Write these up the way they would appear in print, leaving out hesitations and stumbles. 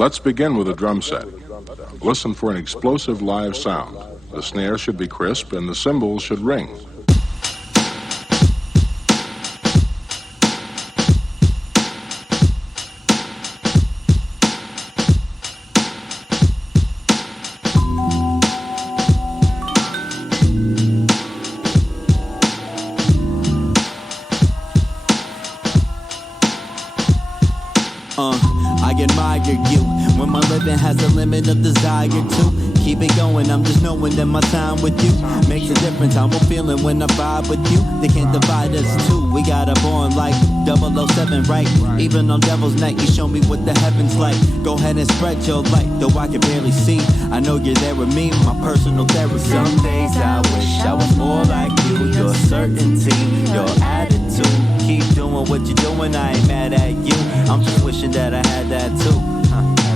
Let's begin with a drum set. Listen for an explosive live sound. The snare should be crisp and the cymbals should ring. I admire you when my living has a limit of desire to keep it going. I'm just knowing that my time with you makes a difference. I'm feeling when I vibe with you. They can't divide us two. We got a bond like 007, right? Even on Devil's Night, you show me what the heavens like. Go ahead and spread your light, though I can barely see. I know you're there with me, my personal therapy. Some days I wish I was more like you. Your certainty, your attitude. Keep doing what you're doing, I ain't mad at you. I'm just wishing that I had that too.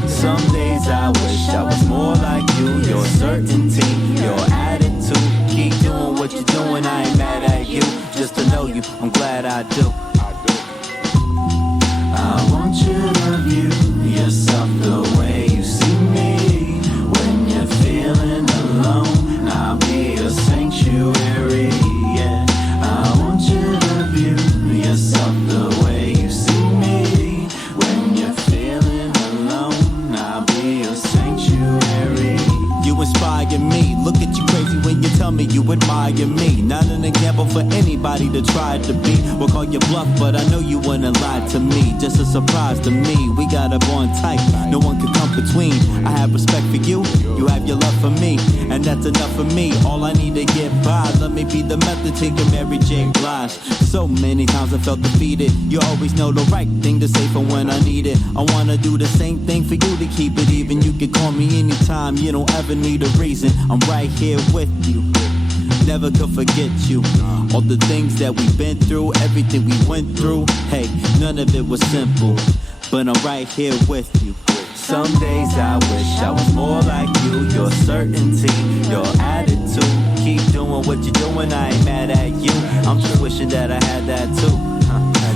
Some days I wish I was more like you. Your certainty, your attitude. Keep doing what you're doing, I ain't mad at you. Just to know you, I'm glad I do. I want you to view yourself the way you see me. When you're feeling alone, I'll be a sanctuary, yeah. I want you to view yourself the way you see me. When you're feeling alone, I'll be a sanctuary. You inspire me, look at you crazy when you tell me you admire me. Not an example for anybody to try to be. We'll call you bluff, but I know you wouldn't lie to me. Just a surprise to me, we got a bond tight, no one can come between. I have respect for you, you have your love for me, and that's enough for me. All I need to get by, let me be the method to get Mary J. Blige. So many times I felt defeated, you always know the right thing to say for when I need it. I wanna do the same thing for you to keep it even. You can call me anytime, you don't ever need a reason. I'm right here with you, never could forget you. All the things that we've been through, everything we went through, hey, none of it was simple, but I'm right here with you. Some days I wish I was more like you. Your certainty, your attitude. Keep doing what you're doing, I ain't mad at you. I'm just wishing that I had that too.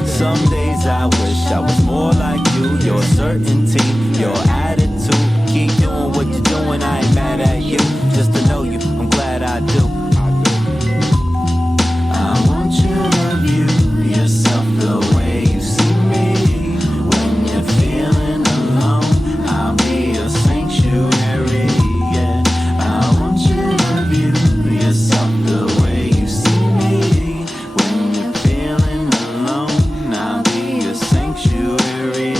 Some days I wish I was more like you. Your certainty, your attitude. Keep doing what you're doing, I ain't mad at you. Just to know you, I'm glad I do. I want you to view yourself the way you see me. When you're feeling alone, I'll be a sanctuary, yeah. I want you to view yourself the way you see me. When you're feeling alone, I'll be a sanctuary.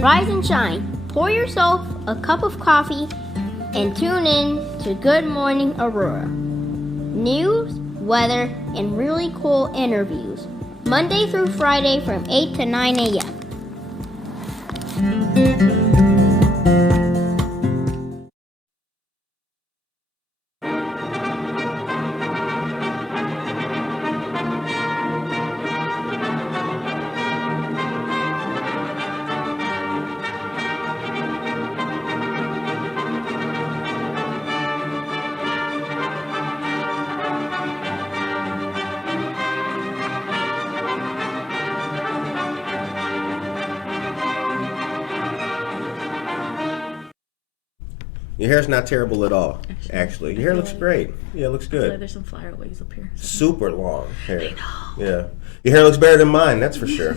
Rise and shine. Pour yourself a cup of coffee and tune in to Good Morning Aurora. News, weather, and really cool interviews. Monday through Friday from 8 to 9 a.m. Your hair's not terrible at all, actually. Your hair looks great. Yeah, it looks good. There's some flyaways up here. Super long hair. I know. Yeah. Your hair looks better than mine, that's for sure.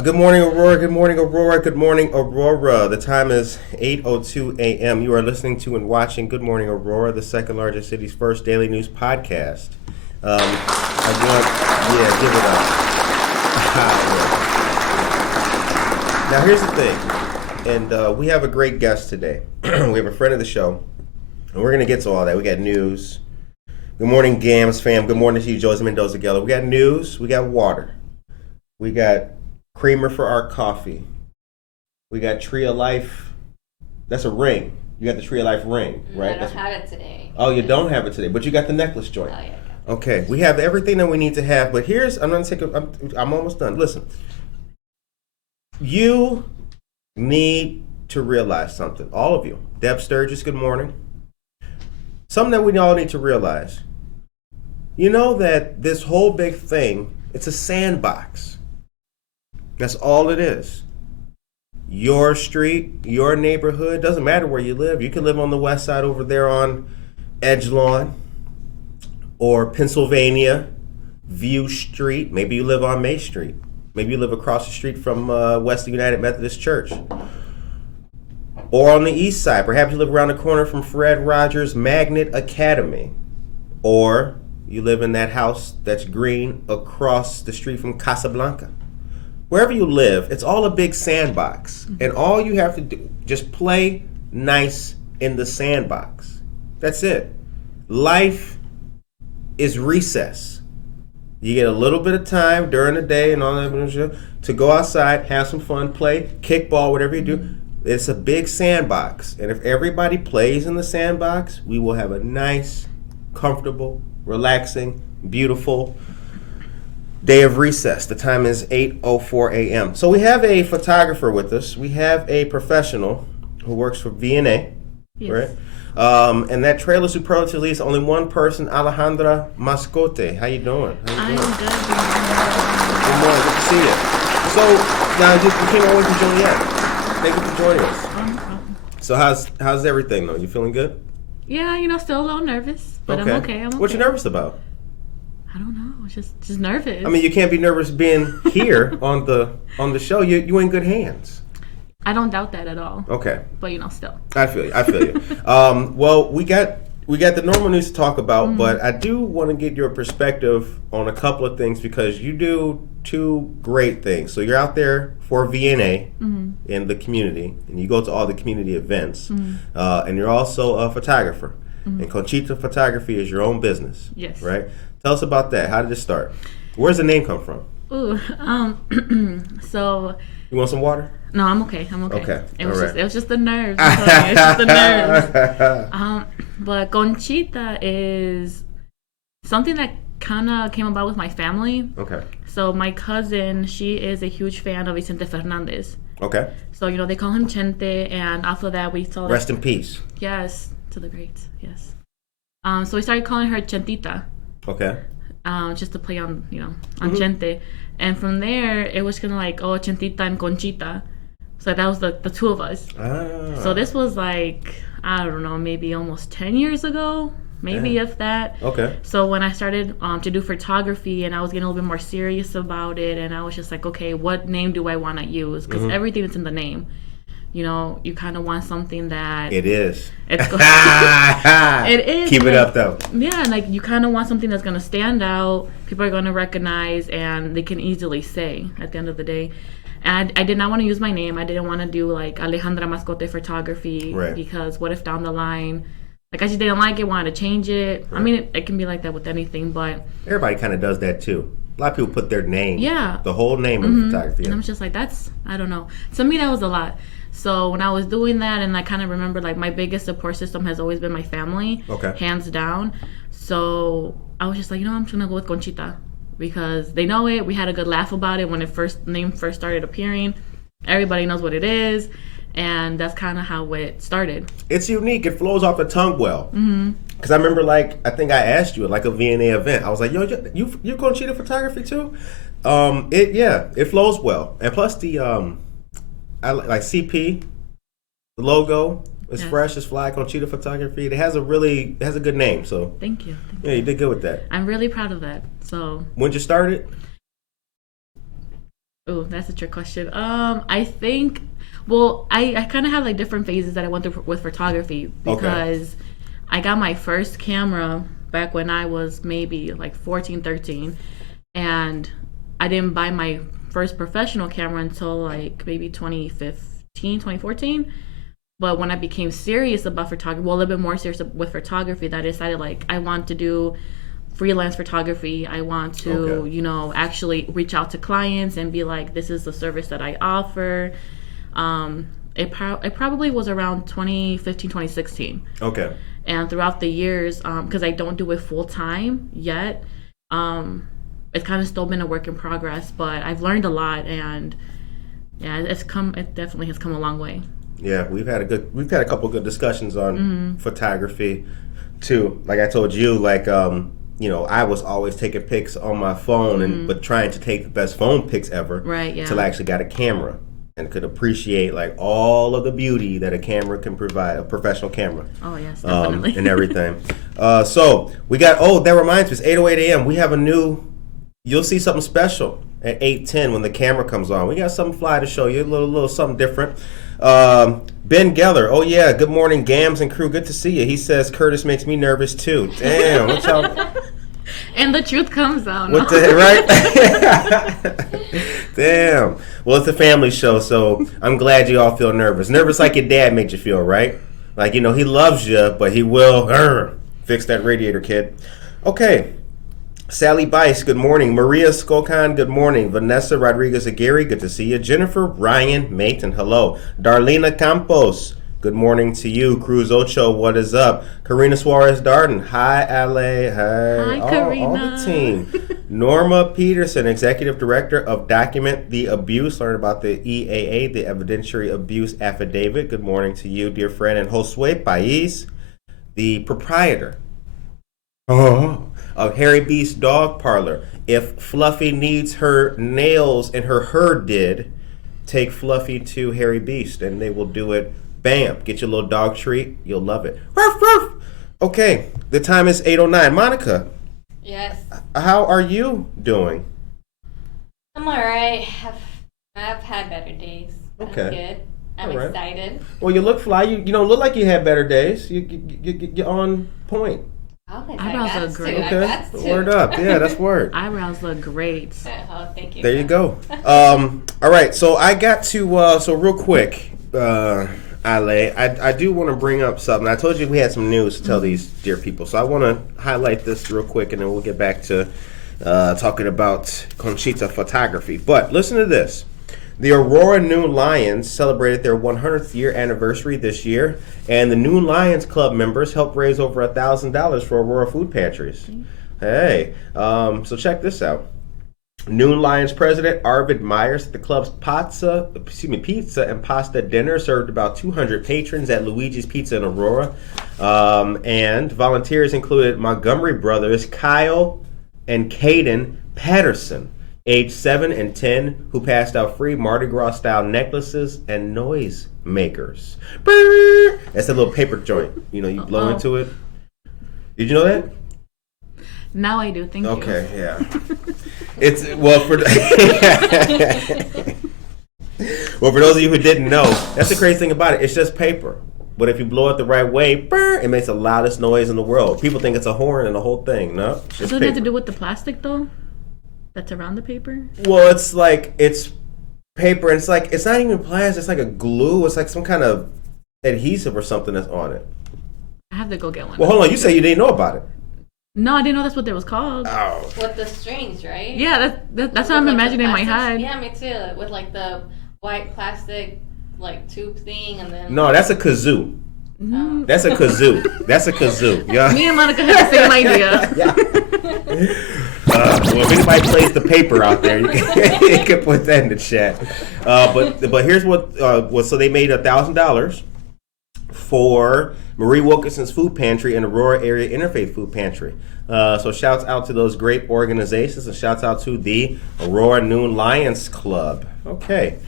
Good morning, Aurora. Good morning, Aurora. Good morning, Aurora. The time is 8:02 a.m. You are listening to and watching Good Morning Aurora, the second largest city's first daily news podcast. Give it up. Now, here's the thing, and we have a great guest today. We have a friend of the show, and we're going to get to all that. We got news. Good morning, GAMS fam. Good morning to you, Josie Mendoza Geller. We got news. We got water. We got creamer for our coffee. We got Tree of Life. That's a ring. You got the Tree of Life ring, right? I don't have it today. Oh, you don't have it today, but you got the necklace joint. Oh, yeah. Okay, we have everything that we need to have, but here's, I'm almost done. Listen, you need to realize something, all of you. Deb Sturgis, good morning. Something that we all need to realize. You know that this whole big thing, it's a sandbox. That's all it is. Your street, your neighborhood, doesn't matter where you live. You can live on the west side over there on Edgelawn, or Pennsylvania View Street. Maybe you live on May Street. Maybe you live across the street from Western United Methodist Church. Or on the east side, perhaps you live around the corner from Fred Rogers Magnet Academy. Or you live in that house that's green across the street from Casablanca. Wherever you live, it's all a big sandbox. And all you have to do, just play nice in the sandbox. That's it. Life is recess. You get a little bit of time during the day and all that to go outside, have some fun, play, kickball, whatever you do. It's a big sandbox. And if everybody plays in the sandbox, we will have a nice, comfortable, relaxing, beautiful day of recess. The time is 8:04 a.m. So we have a photographer with us. We have a professional who works for VNA, Yes. right? And that trailer superlatively is only one person, Alejandra Mascote. How you doing? I'm good. Good morning. Good to see you. So now you came all the way from Joliet. Thank you for joining us. So how's everything though? You feeling good? Yeah, still a little nervous, but I'm okay. I'm okay. What you nervous about? I don't know. Just nervous. I mean, you can't be nervous being here on the show. You in good hands. I don't doubt that at all. Okay. But still. I feel you. Well, we got the normal news to talk about, but I do want to get your perspective on a couple of things because you do two great things. So you're out there for VNA in the community, and you go to all the community events, and you're also a photographer. And Conchita Photography is your own business. Yes. Right? Tell us about that. How did it start? Where's the name come from? Ooh, so. You want some water? No, I'm okay. Okay. It was just the nerves. It's just the nerves. But Conchita is something that kind of came about with my family. Okay. So my cousin, she is a huge fan of Vicente Fernandez. Okay. So, they call him Chente, and after that we saw... Rest in peace. Yes, to the greats, yes. So we started calling her Chentita. Okay. Just to play on, on Chente. And from there, it was kind of like, Chentita and Conchita. So that was the two of us. Ah. So this was like, I don't know, maybe almost 10 years ago, maybe if that. Okay. So when I started to do photography and I was getting a little bit more serious about it, and I was just like, okay, what name do I want to use? Because everything that's in the name, you kind of want something that... It is. It's it is. Keep it up, though. Yeah, and you kind of want something that's going to stand out, people are going to recognize, and they can easily say at the end of the day. And I did not want to use my name. I didn't want to do Alejandra Mascote Photography, right? Because what if down the line, I just didn't like it, wanted to change it. Right. I mean, it can be like that with anything, but everybody kind of does that too. A lot of people put their name, the whole name of photography. And I was just like, I don't know. To me, that was a lot. So when I was doing that, and I kind of remember my biggest support system has always been my family, hands down. So I was just like, I'm just gonna go with Conchita. Because they know it. We had a good laugh about it when name first started appearing. Everybody knows what it is, and that's kind of how it started. It's unique. It flows off the tongue well. Because I remember, I think I asked you at a VNA event. I was like, "Yo, you Conchita Photography too?" It flows well, and plus the I like CP, the logo. It's fresh, it's fly, Conchita Photography. It has a good name. So thank you. Yeah, you did good with that. I'm really proud of that. So when'd you start it? Oh, that's a trick question. I think, I kind of had different phases that I went through with photography because I got my first camera back when I was maybe 14, 13, and I didn't buy my first professional camera until like maybe 2015, 2014. But when I became serious about photography, well, a little bit more serious with photography, that I decided like I want to do freelance photography. I want to, you know, actually reach out to clients and be like, this is the service that I offer. It probably was around 2015, 2016. Okay. And throughout the years, because I don't do it full time yet, it's kind of still been a work in progress. But I've learned a lot, and yeah, it definitely has come a long way. Yeah, we've had a couple good discussions on photography too. Like I told you, like you know, I was always taking pics on my phone, but trying to take the best phone pics ever. Right. Yeah. Till I actually got a camera and could appreciate like all of the beauty that a camera can provide, a professional camera. Oh yes, definitely. And everything. So we got. Oh, that reminds me. It's 8:08 a.m. We have a new. You'll see something special at 8:10 when the camera comes on. We got something fly to show you. A little something different. Ben Geller, oh yeah, good morning, Gams and crew. Good to see you. He says Curtis makes me nervous too. Damn, what y'all? And the truth comes out. What the right? Damn. Well, it's a family show, so I'm glad you all feel nervous. Nervous like your dad made you feel, right? Like, you know, he loves you, but he will fix that radiator, kid. Okay. Sally Bice, good morning. Maria Skokan, good morning. Vanessa Rodriguez Aguirre, good to see you. Jennifer Ryan Mayton, hello. Darlena Campos, good morning to you. Cruz Ocho, what is up? Karina Suarez Darden, hi Ale, hi all the team. Norma Peterson, Executive Director of Document the Abuse, learn about the EAA, the Evidentiary Abuse Affidavit. Good morning to you, dear friend. And Josue Pais, the proprietor of Harry Beast Dog Parlor. If Fluffy needs her nails and her herd did, take Fluffy to Harry Beast and they will do it. Bam, get your little dog treat. You'll love it. Ruff, ruff. Okay, the time is 8:09. Monica. Yes. How are you doing? I'm all right. I've had better days. Okay. I'm good. I'm all right. excited. Well, you look fly. You don't look like you had better days. You're on point. Eyebrows look great. Okay. Word up. Yeah, that's word. Eyebrows look great. Oh, thank you. There you go. All right. So I got to. So real quick, Ale, I do want to bring up something. I told you we had some news to tell these dear people. So I want to highlight this real quick, and then we'll get back to talking about Conchita Photography. But listen to this. The Aurora Noon Lions celebrated their 100th year anniversary this year, and the Noon Lions Club members helped raise over $1,000 for Aurora food pantries. Hey, so check this out. Noon Lions president Arvid Myers, the club's pizza and pasta dinner served about 200 patrons at Luigi's Pizza in Aurora, and volunteers included Montgomery brothers Kyle and Caden Patterson, age 7 and 10, who passed out free Mardi Gras style necklaces and noise makers. Brrr! That's a little paper joint. You know, you blow into it. Did you know that? Now I do. Thank you. Okay, yeah. It's well for those of you who didn't know, that's the crazy thing about it. It's just paper. But if you blow it the right way, brr, it makes the loudest noise in the world. People think it's a horn and the whole thing. No, does it have to do with the plastic though? That's around the paper? Well, it's paper, and it's not even plastic. It's like a glue. It's like some kind of adhesive or something that's on it. I have to go get one. Well, hold on. You say you didn't know about it. No, I didn't know that's what it was called. Oh. With the strings, right? Yeah, that's what I'm imagining in my head. Yeah, me too. With like the white plastic like tube thing, and then. No, that's a kazoo. Mm. That's a kazoo. That's a kazoo. Yeah. Me and Monica had the same idea. Yeah. Well, if anybody plays the paper out there, you can put that in the chat. But here's what so they made $1,000 for Marie Wilkinson's Food Pantry and Aurora Area Interfaith Food Pantry. So shouts out to those great organizations, and shouts out to the Aurora Noon Lions Club. Okay.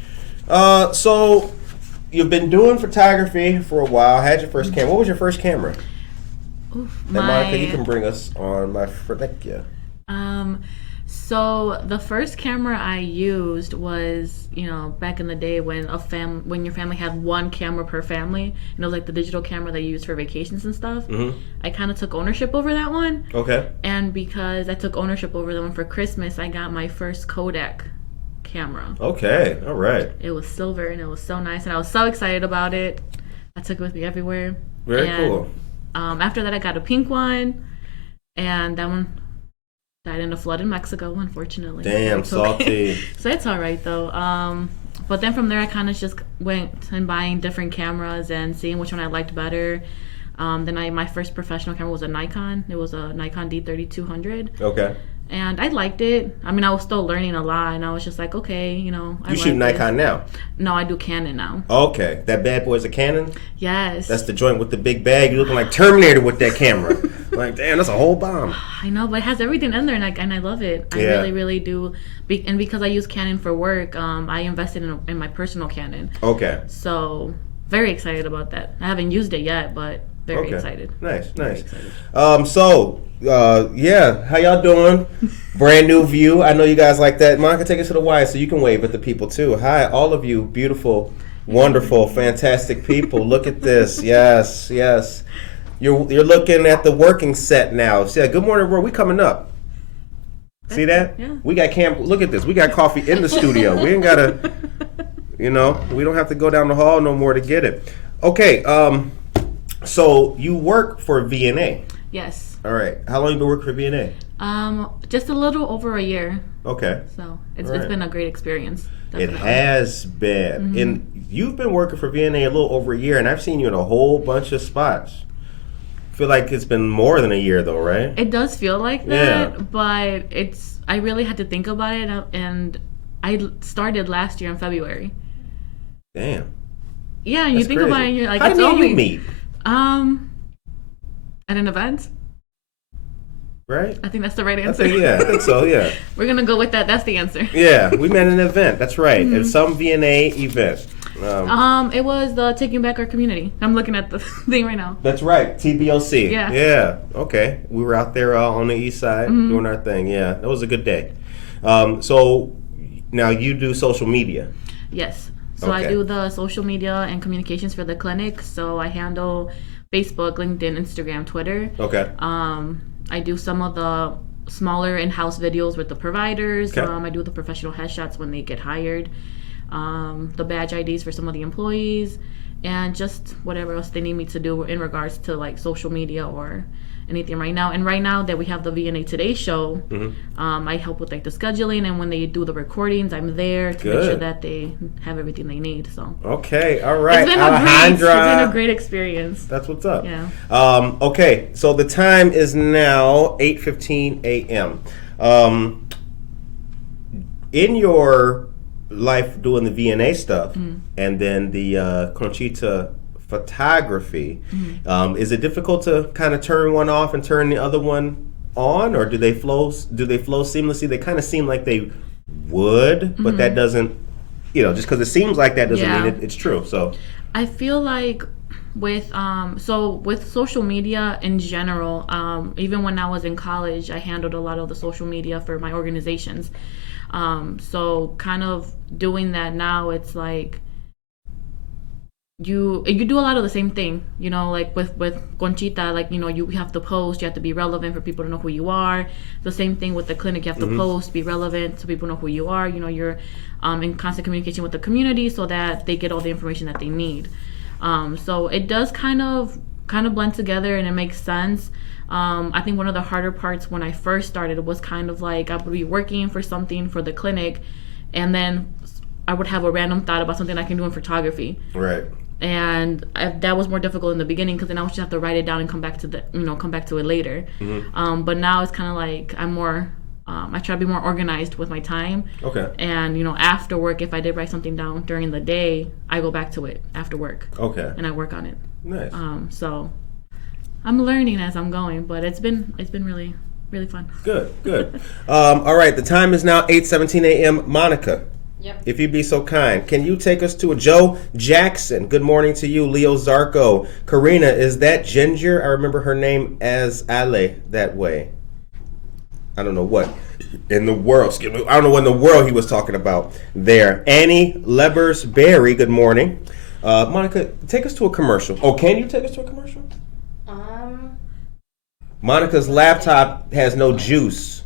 So you've been doing photography for a while. Had your first camera. What was your first camera? Oof, Monica, you can bring us on my thank you. So the first camera I used was, back in the day when when your family had one camera per family, like the digital camera they used for vacations and stuff. Mm-hmm. I kind of took ownership over that one. Okay. And because I took ownership over that one for Christmas, I got my first Kodak camera. Okay, all right. It was silver and it was so nice, and I was so excited about it. I took it with me everywhere. Very cool. After that, I got a pink one, and that one died in a flood in Mexico, unfortunately. Damn, salty. So it's all right though. But then from there, I kind of just went and buying different cameras and seeing which one I liked better. Then my first professional camera was a Nikon. It was a Nikon D3200. Okay. And I liked it. I mean, I was still learning a lot, and I was just like, okay, you know. You shoot Nikon now? No, I do Canon now. Okay. That bad boy's a Canon? Yes. That's the joint with the big bag. You're looking like Terminator with that camera. Like, damn, that's a whole bomb. I know, but it has everything in there, and I love it. I really, really do. And because I use Canon for work, I invested in my personal Canon. Okay. So, very excited about that. I haven't used it yet, but very excited. Nice. Yeah, how y'all doing? Brand new view. I know you guys like that. Monica, take us to the wire so you can wave at the people too. Hi, all of you beautiful, wonderful, fantastic people. Look at this. Yes. You're looking at the working set now. So, yeah, good morning, Aurora. We coming up. See that? Yeah. We got look at this. We got coffee in the studio. We ain't gotta, we don't have to go down the hall no more to get it. Okay, so you work for VNA. Yes. All right. How long you been working for VNA? Just a little over a year. Okay. So it's been a great experience. Definitely. It has been. Mm-hmm. And you've been working for VNA a little over a year, and I've seen you in a whole bunch of spots. I feel like it's been more than a year, though, right? It does feel like that, but I really had to think about it, and I started last year in February. Damn. Yeah, and you think about it, and you're like, how did you meet? At an event. Right? I think that's the right answer. I think so, yeah. We're going to go with that. That's the answer. Yeah, we met at an event. That's right. Mm-hmm. At some VNA event. It was the Taking Back Our Community. I'm looking at the thing right now. That's right. TBLC. Yeah. Yeah. Okay. We were out there on the east side doing our thing. Yeah. That was a good day. So now you do social media. Yes. So I do the social media and communications for the clinic. So I handle Facebook, LinkedIn, Instagram, Twitter. Okay. I do some of the smaller in-house videos with the providers. Okay. I do the professional headshots when they get hired. The badge IDs for some of the employees, and just whatever else they need me to do in regards to like social media or anything right now. And right now that we have the VNA Today show, I help with like the scheduling, and when they do the recordings, I'm there to make sure that they have everything they need. So okay, all right, it's been a great experience. That's what's up. Yeah. Okay, so the time is now 8:15 a.m. In your life doing the VNA stuff and then the Conchita Photography, is it difficult to kind of turn one off and turn the other one on, or do they flow seamlessly? They kind of seem like they would, but that doesn't, just because it seems like that doesn't mean it's true. So I feel like with social media in general, even when I was in college, I handled a lot of the social media for my organizations. So kind of doing that now, it's like you do a lot of the same thing, like with Conchita, like, you have to post, you have to be relevant for people to know who you are. The same thing with the clinic, you have to post, be relevant so people know who you are. You're in constant communication with the community so that they get all the information that they need. So it does kind of blend together, and it makes sense. I think one of the harder parts when I first started was kind of like I would be working for something for the clinic, and then I would have a random thought about something I can do in photography. Right. And that was more difficult in the beginning, because then I would just have to write it down and come back to it later. But now it's kind of like I'm more. I try to be more organized with my time. Okay. And after work, if I did write something down during the day, I go back to it after work. Okay. And I work on it. Nice. So I'm learning as I'm going, but it's been really, really fun. Good. All right, the time is now 8:17 a.m. Monica. Yep. If you'd be so kind, can you take us to a Joe Jackson? Good morning to you, Leo Zarco. Karina, is that Ginger? I remember her name as Ale that way. I don't know what in the world. Excuse me. I don't know what in the world he was talking about there. Annie Lebers-Berry, good morning. Monica, take us to a commercial. Oh, can you take us to a commercial? Monica's laptop has no juice.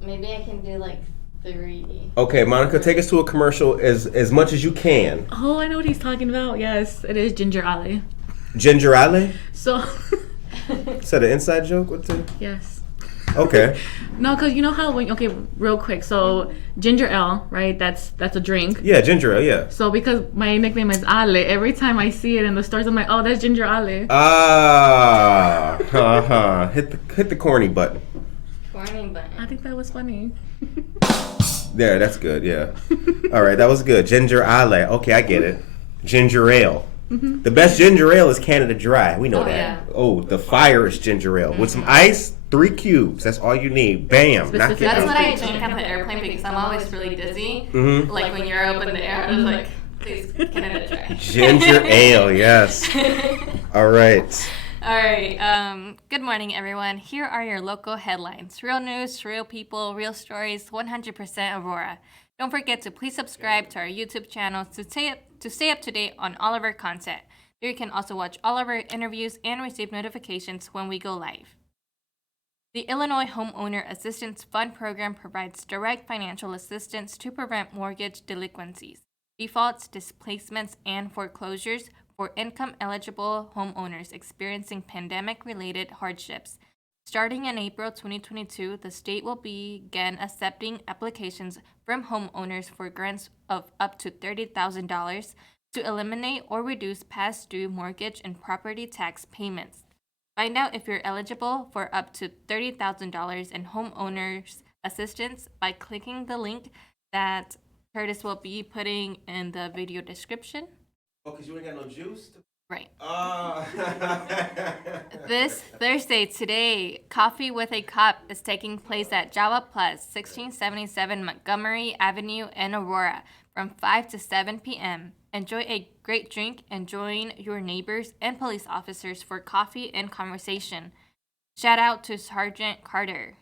Maybe I can do like 3. Okay, Monica, take us to a commercial as much as you can. Oh, I know what he's talking about. Yes, it is ginger ale. Ginger ale? So. Is that an inside joke? Yes. Okay. No, because you know how real quick. So ginger ale, right? That's a drink. Yeah, ginger ale. Yeah. So because my nickname is Ale, every time I see it in the stores, I'm like, oh, that's ginger ale. Hit the corny button. Corny button. I think that was funny. There, that's good. Yeah. All right, that was good. Ginger ale. Okay, I get it. Ginger ale. Mm-hmm. The best ginger ale is Canada Dry. We know that. Yeah. Oh, the finest ginger ale with some ice. 3 cubes. That's all you need. Bam. That's what I drink on the airplane because I'm always really dizzy. Mm-hmm. Like when you're up in the air, I was like, please, Canada Dry. Ginger ale, yes. All right. All right. Good morning, everyone. Here are your local headlines. Real news, real people, real stories, 100% Aurora. Don't forget to please subscribe to our YouTube channel to stay up to date on all of our content. There you can also watch all of our interviews and receive notifications when we go live. The Illinois Homeowner Assistance Fund program provides direct financial assistance to prevent mortgage delinquencies, defaults, displacements, and foreclosures for income-eligible homeowners experiencing pandemic-related hardships. Starting in April 2022, the state will begin accepting applications from homeowners for grants of up to $30,000 to eliminate or reduce past due mortgage and property tax payments. Find out if you're eligible for up to $30,000 in homeowners assistance by clicking the link that Curtis will be putting in the video description. Oh, because you ain't got no juice? Right. Oh. This Thursday, today, Coffee with a Cop is taking place at Java Plus, 1677 Montgomery Avenue in Aurora from 5 to 7 p.m. Enjoy a great drink and join your neighbors and police officers for coffee and conversation. Shout out to Sergeant Carter.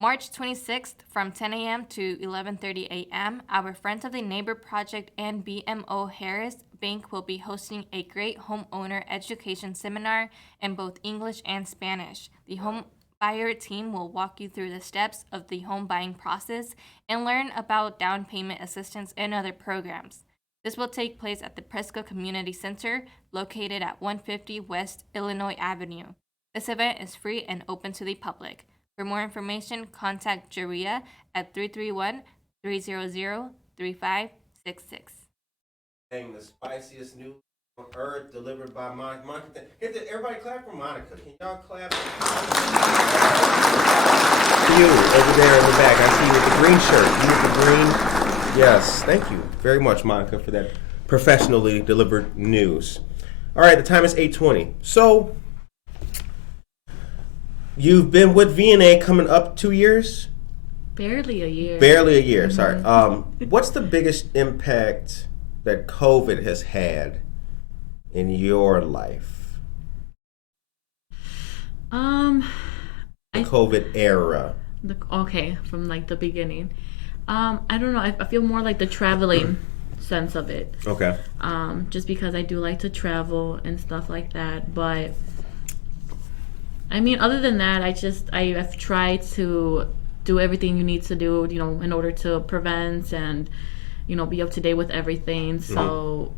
March 26th from 10 a.m. to 11:30 a.m., our Friends of the Neighbor Project and BMO Harris Bank will be hosting a great homeowner education seminar in both English and Spanish. The Homebuyer team will walk you through the steps of the home buying process and learn about down payment assistance and other programs. This will take place at the Prisco Community Center, located at 150 West Illinois Avenue. This event is free and open to the public. For more information, contact Jerria at 331-300-3566. The spiciest news on earth delivered by Monica. Everybody clap for Monica. Can y'all clap? You over there in the back. I see you with the green shirt. You with the green. Yes, thank you very much, Monica, for that professionally delivered news. All right, the time is 8:20. So, you've been with VNA coming up 2 years? Barely a year. Mm-hmm. Sorry. What's the biggest impact that COVID has had in your life? The COVID era. From like the beginning. I don't know. I feel more like the traveling sense of it. Okay. Just because I do like to travel and stuff like that, but I mean, other than that, I've tried to do everything you need to do, in order to prevent and, be up to date with everything. So,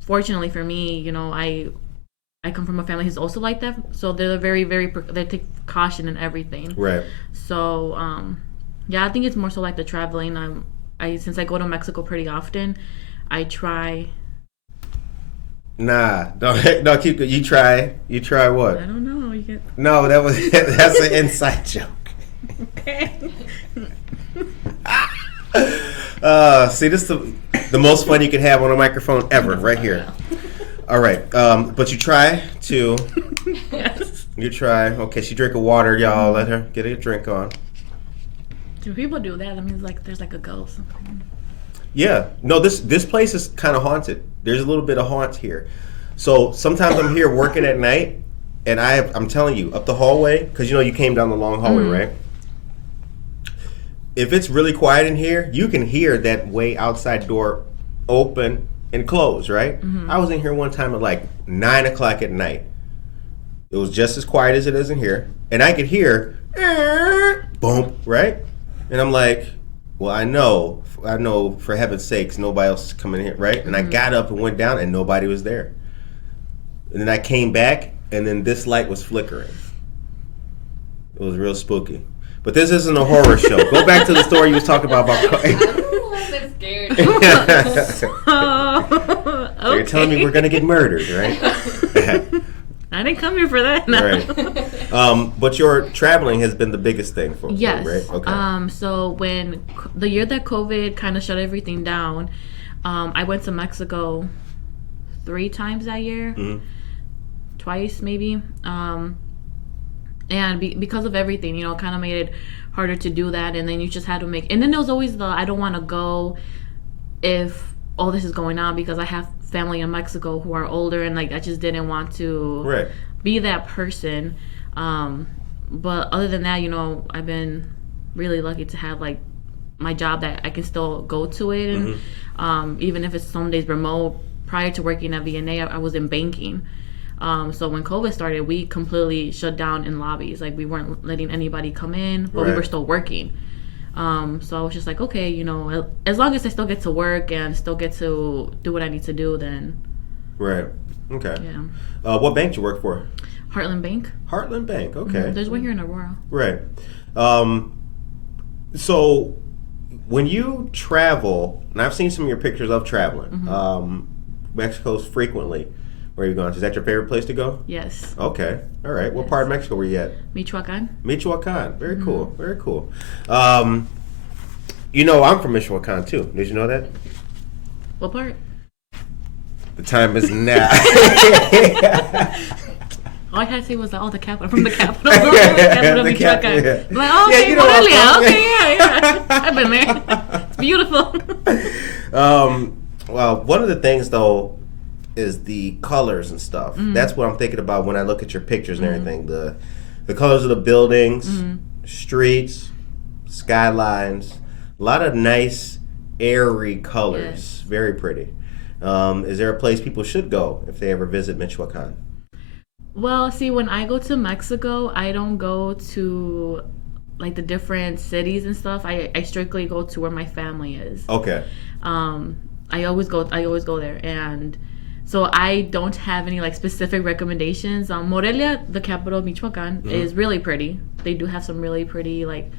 fortunately for me, I come from a family who's also like that. So they're very, very, they take caution in everything. Right. So, I think it's more so like the traveling. Since I go to Mexico pretty often, I try. No, keep it. You try what? I don't know. No, that's an inside joke. Okay. See, this is the most fun you can have on a microphone ever, right here. All right, but you try to. Yes. You try. Okay, she drink a water, y'all. Let her get a drink on. Do people do that? That means there's a ghost. Yeah. No, this place is kind of haunted. There's a little bit of haunt here. So sometimes I'm here working at night, and I'm telling you, up the hallway, because you came down the long hallway, right? If it's really quiet in here, you can hear that way outside door open and close, right? Mm-hmm. I was in here one time at 9 o'clock at night. It was just as quiet as it is in here, and I could hear boom, right? And I'm like, well, I know, for heaven's sakes, nobody else is coming here, right? And I got up and went down, and nobody was there. And then I came back, and then this light was flickering. It was real spooky. But this isn't a horror show. Go back to the story you was talking about. I'm scared. So you're telling me we're going to get murdered, right? I didn't come here for that. No. Right. But your traveling has been the biggest thing for you, right? Okay. So when the year that COVID kind of shut everything down, I went to Mexico 3 times that year. Mm-hmm. Twice maybe. And because of everything, you know, it kind of made it harder to do that. And then you just had to and then there was always I don't want to go if all this is going on, because I have family in Mexico who are older, and like I just didn't want to be that person. But other than that, you know, I've been really lucky to have like my job that I can still go to it, and even if it's some days remote. Prior to working at VNA, I was in banking. So when COVID started, we completely shut down in lobbies. Like we weren't letting anybody come in, but we were still working. So I was just like, okay, you know, as long as I still get to work and still get to do what I need to do, then. Right. Okay. Yeah. What bank do you work for? Heartland Bank. Heartland Bank. Okay. Mm-hmm. There's one here in Aurora. Right. So when you travel, and I've seen some of your pictures of traveling, Mexico's frequently. Where are you going? Is that your favorite place to go? Yes. Okay. All right. What part of Mexico were you at? Michoacan. Michoacan. Very cool. Very cool. You know, I'm from Michoacan too. Did you know that? What part? The time is now. All I had to say was the capital, from the capital. Capital of Michoacan. Yeah. I'm like, oh, okay, you know Morelia. Okay, yeah. I've been there. It's beautiful. Well, one of the things though is the colors and stuff. That's what I'm thinking about when I look at your pictures and everything. The colors of the buildings, streets, skylines, a lot of nice airy colors. Yes. Very pretty. Is there a place people should go if they ever visit Michoacan? Well, see, when I go to Mexico, I don't go to like the different cities and stuff. I strictly go to where my family is. Okay. I always go there, and so I don't have any like specific recommendations. Morelia, the capital of Michoacan, is really pretty. They do have some really pretty like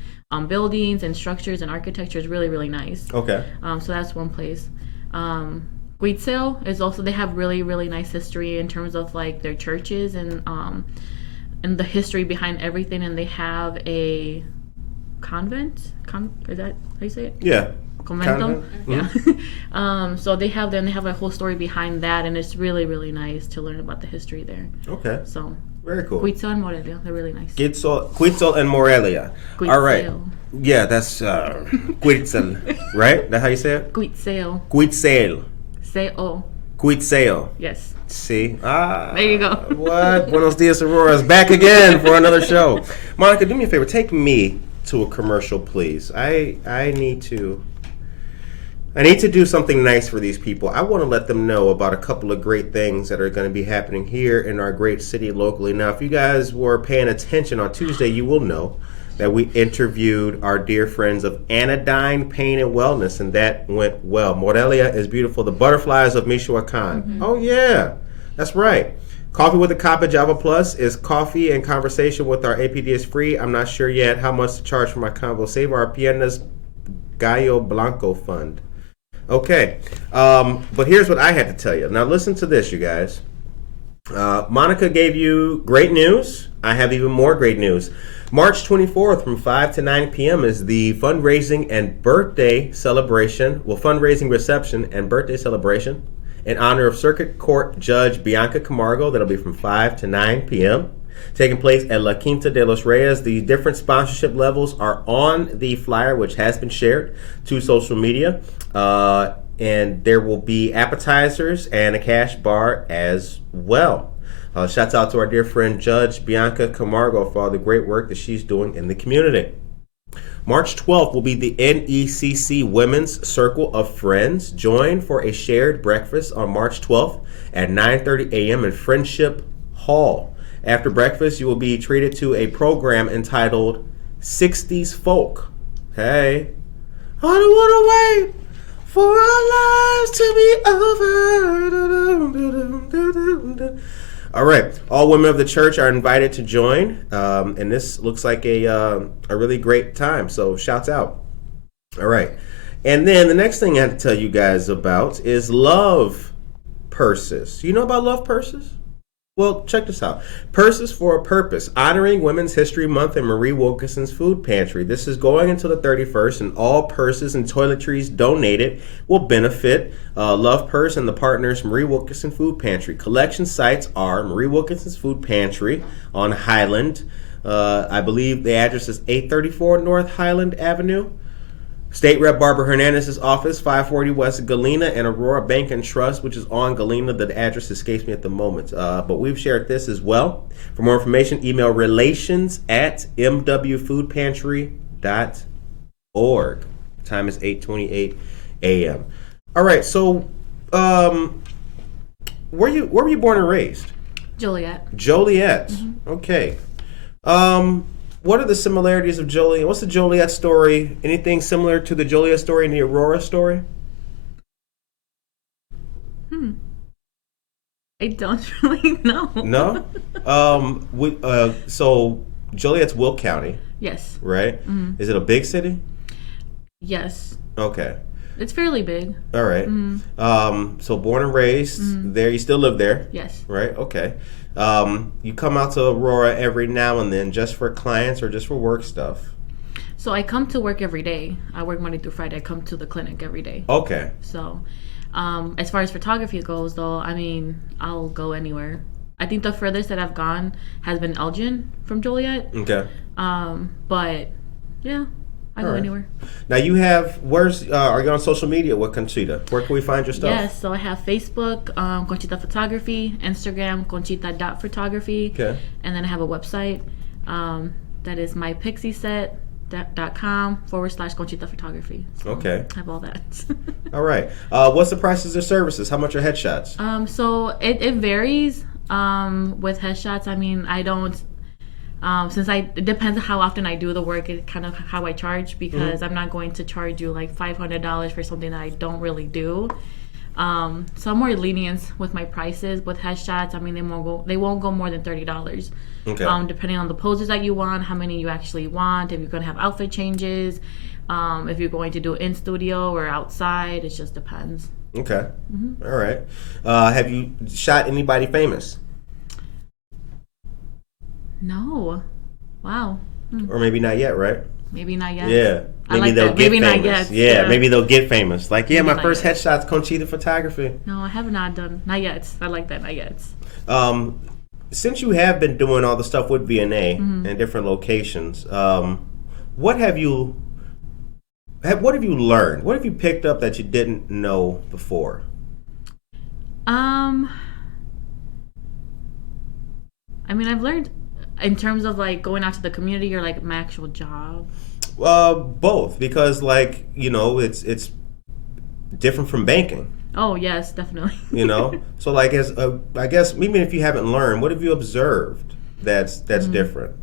buildings and structures, and architecture is really, really nice. Okay. So that's one place. Huitzil is also, they have really, really nice history in terms of like their churches and the history behind everything, and they have a convent. Is that how you say it? Yeah. Convento. Yeah. So they have a whole story behind that, and it's really, really nice to learn about the history there. Okay. So very cool. Huitzil and Morelia, they're really nice. Huitzil and Morelia. Huitzil. All right. Yeah, that's Huitzil, right? That's how you say it? Huitzil. Huitzil. C-O. Huitzil. Yes. See? There you go. What? Buenos dias, Aurora is back again for another show. Monica, do me a favor. Take me to a commercial, please. I need to do something nice for these people. I want to let them know about a couple of great things that are going to be happening here in our great city locally. Now, if you guys were paying attention on Tuesday, you will know that we interviewed our dear friends of Anodyne Pain and Wellness, and that went well. Morelia is beautiful. The butterflies of Michoacan. Oh, yeah. That's right. Coffee with a Cup at Java Plus is coffee and conversation with our APD is free. I'm not sure yet how much to charge for my combo. Save our Piernas Gallo Blanco Fund. Okay, but here's what I had to tell you. Now listen to this, you guys. Monica gave you great news. I have even more great news. March 24th from 5 to 9 p.m. is the fundraising and birthday celebration, fundraising reception and birthday celebration in honor of Circuit Court Judge Bianca Camargo. That'll be from 5 to 9 p.m. taking place at La Quinta de los Reyes. The different sponsorship levels are on the flyer, which has been shared to social media. And there will be appetizers and a cash bar as well. Shouts out to our dear friend Judge Bianca Camargo for all the great work that she's doing in the community. March 12th will be the NECC Women's Circle of Friends. Join for a shared breakfast on March 12th at 9:30 a.m. in Friendship Hall. After breakfast, you will be treated to a program entitled 60s Folk. Hey. I don't want to wait for our lives to be over. All right. All women of the church are invited to join. And this looks like a really great time. So shouts out. All right. And then the next thing I have to tell you guys about is love purses. You know about love purses? Well, check this out. Purses for a Purpose, honoring Women's History Month and Marie Wilkinson's Food Pantry. This is going until the 31st, and all purses and toiletries donated will benefit Love Purse and the partners Marie Wilkinson Food Pantry. Collection sites are Marie Wilkinson's Food Pantry on Highland. I believe the address is 834 North Highland Avenue. State Rep Barbara Hernandez's office, 540 West Galena, and Aurora Bank and Trust, which is on Galena. The address escapes me at the moment, but we've shared this as well. For more information, email relations@mwfoodpantry.org. Time is 8:28 a.m. All right, so where were you born and raised? Joliet. Joliet. Mm-hmm. Okay. What are the similarities of Joliet? What's the Joliet story? Anything similar to the Joliet story and the Aurora story? I don't really know. No? So Joliet's Will County. Yes. Right? Mm-hmm. Is it a big city? Yes. Okay. It's fairly big. All right. Mm-hmm. So born and raised there. You still live there? Yes. Right? Okay. You come out to Aurora every now and then just for clients or just for work stuff? So I come to work every day. I work Monday through Friday. I come to the clinic every day. Okay. So as far as photography goes, though, I mean, I'll go anywhere. I think the furthest that I've gone has been Elgin from Joliet. Okay. But, yeah. I go anywhere. Now you have, are you on social media with Conchita? Where can we find your stuff? Yes, so I have Facebook, Conchita Photography, Instagram, conchita.photography. Okay. And then I have a website that is mypixieset.com/Conchita Photography. So okay. I have all that. All right. What's the prices of services? How much are headshots? So it varies with headshots. I mean, I don't... it depends on how often I do the work, it's kind of how I charge, because I'm not going to charge you like $500 for something that I don't really do. So I'm more lenient with my prices. With headshots, I mean, they won't go more than $30. Okay. Depending on the poses that you want, how many you actually want, if you're going to have outfit changes, if you're going to do it in studio or outside, it just depends. Okay. Mm-hmm. All right. Have you shot anybody famous? No. Wow. Or maybe not yet, right? Maybe not yet. Yeah. Maybe they'll get famous. Not yet. Yeah, maybe they'll get famous. Like, yeah, my first headshot's Conchita Photography. No, I have not done. Not yet. I like that. Not yet. Since you have been doing all the stuff with VNA in different locations, what have you learned? What have you picked up that you didn't know before? I mean, I've learned in terms of like going out to the community or like my actual job. Both, because like, you know, it's different from banking. Oh yes, definitely. You know, so like as I guess even if you haven't learned, what have you observed that's different?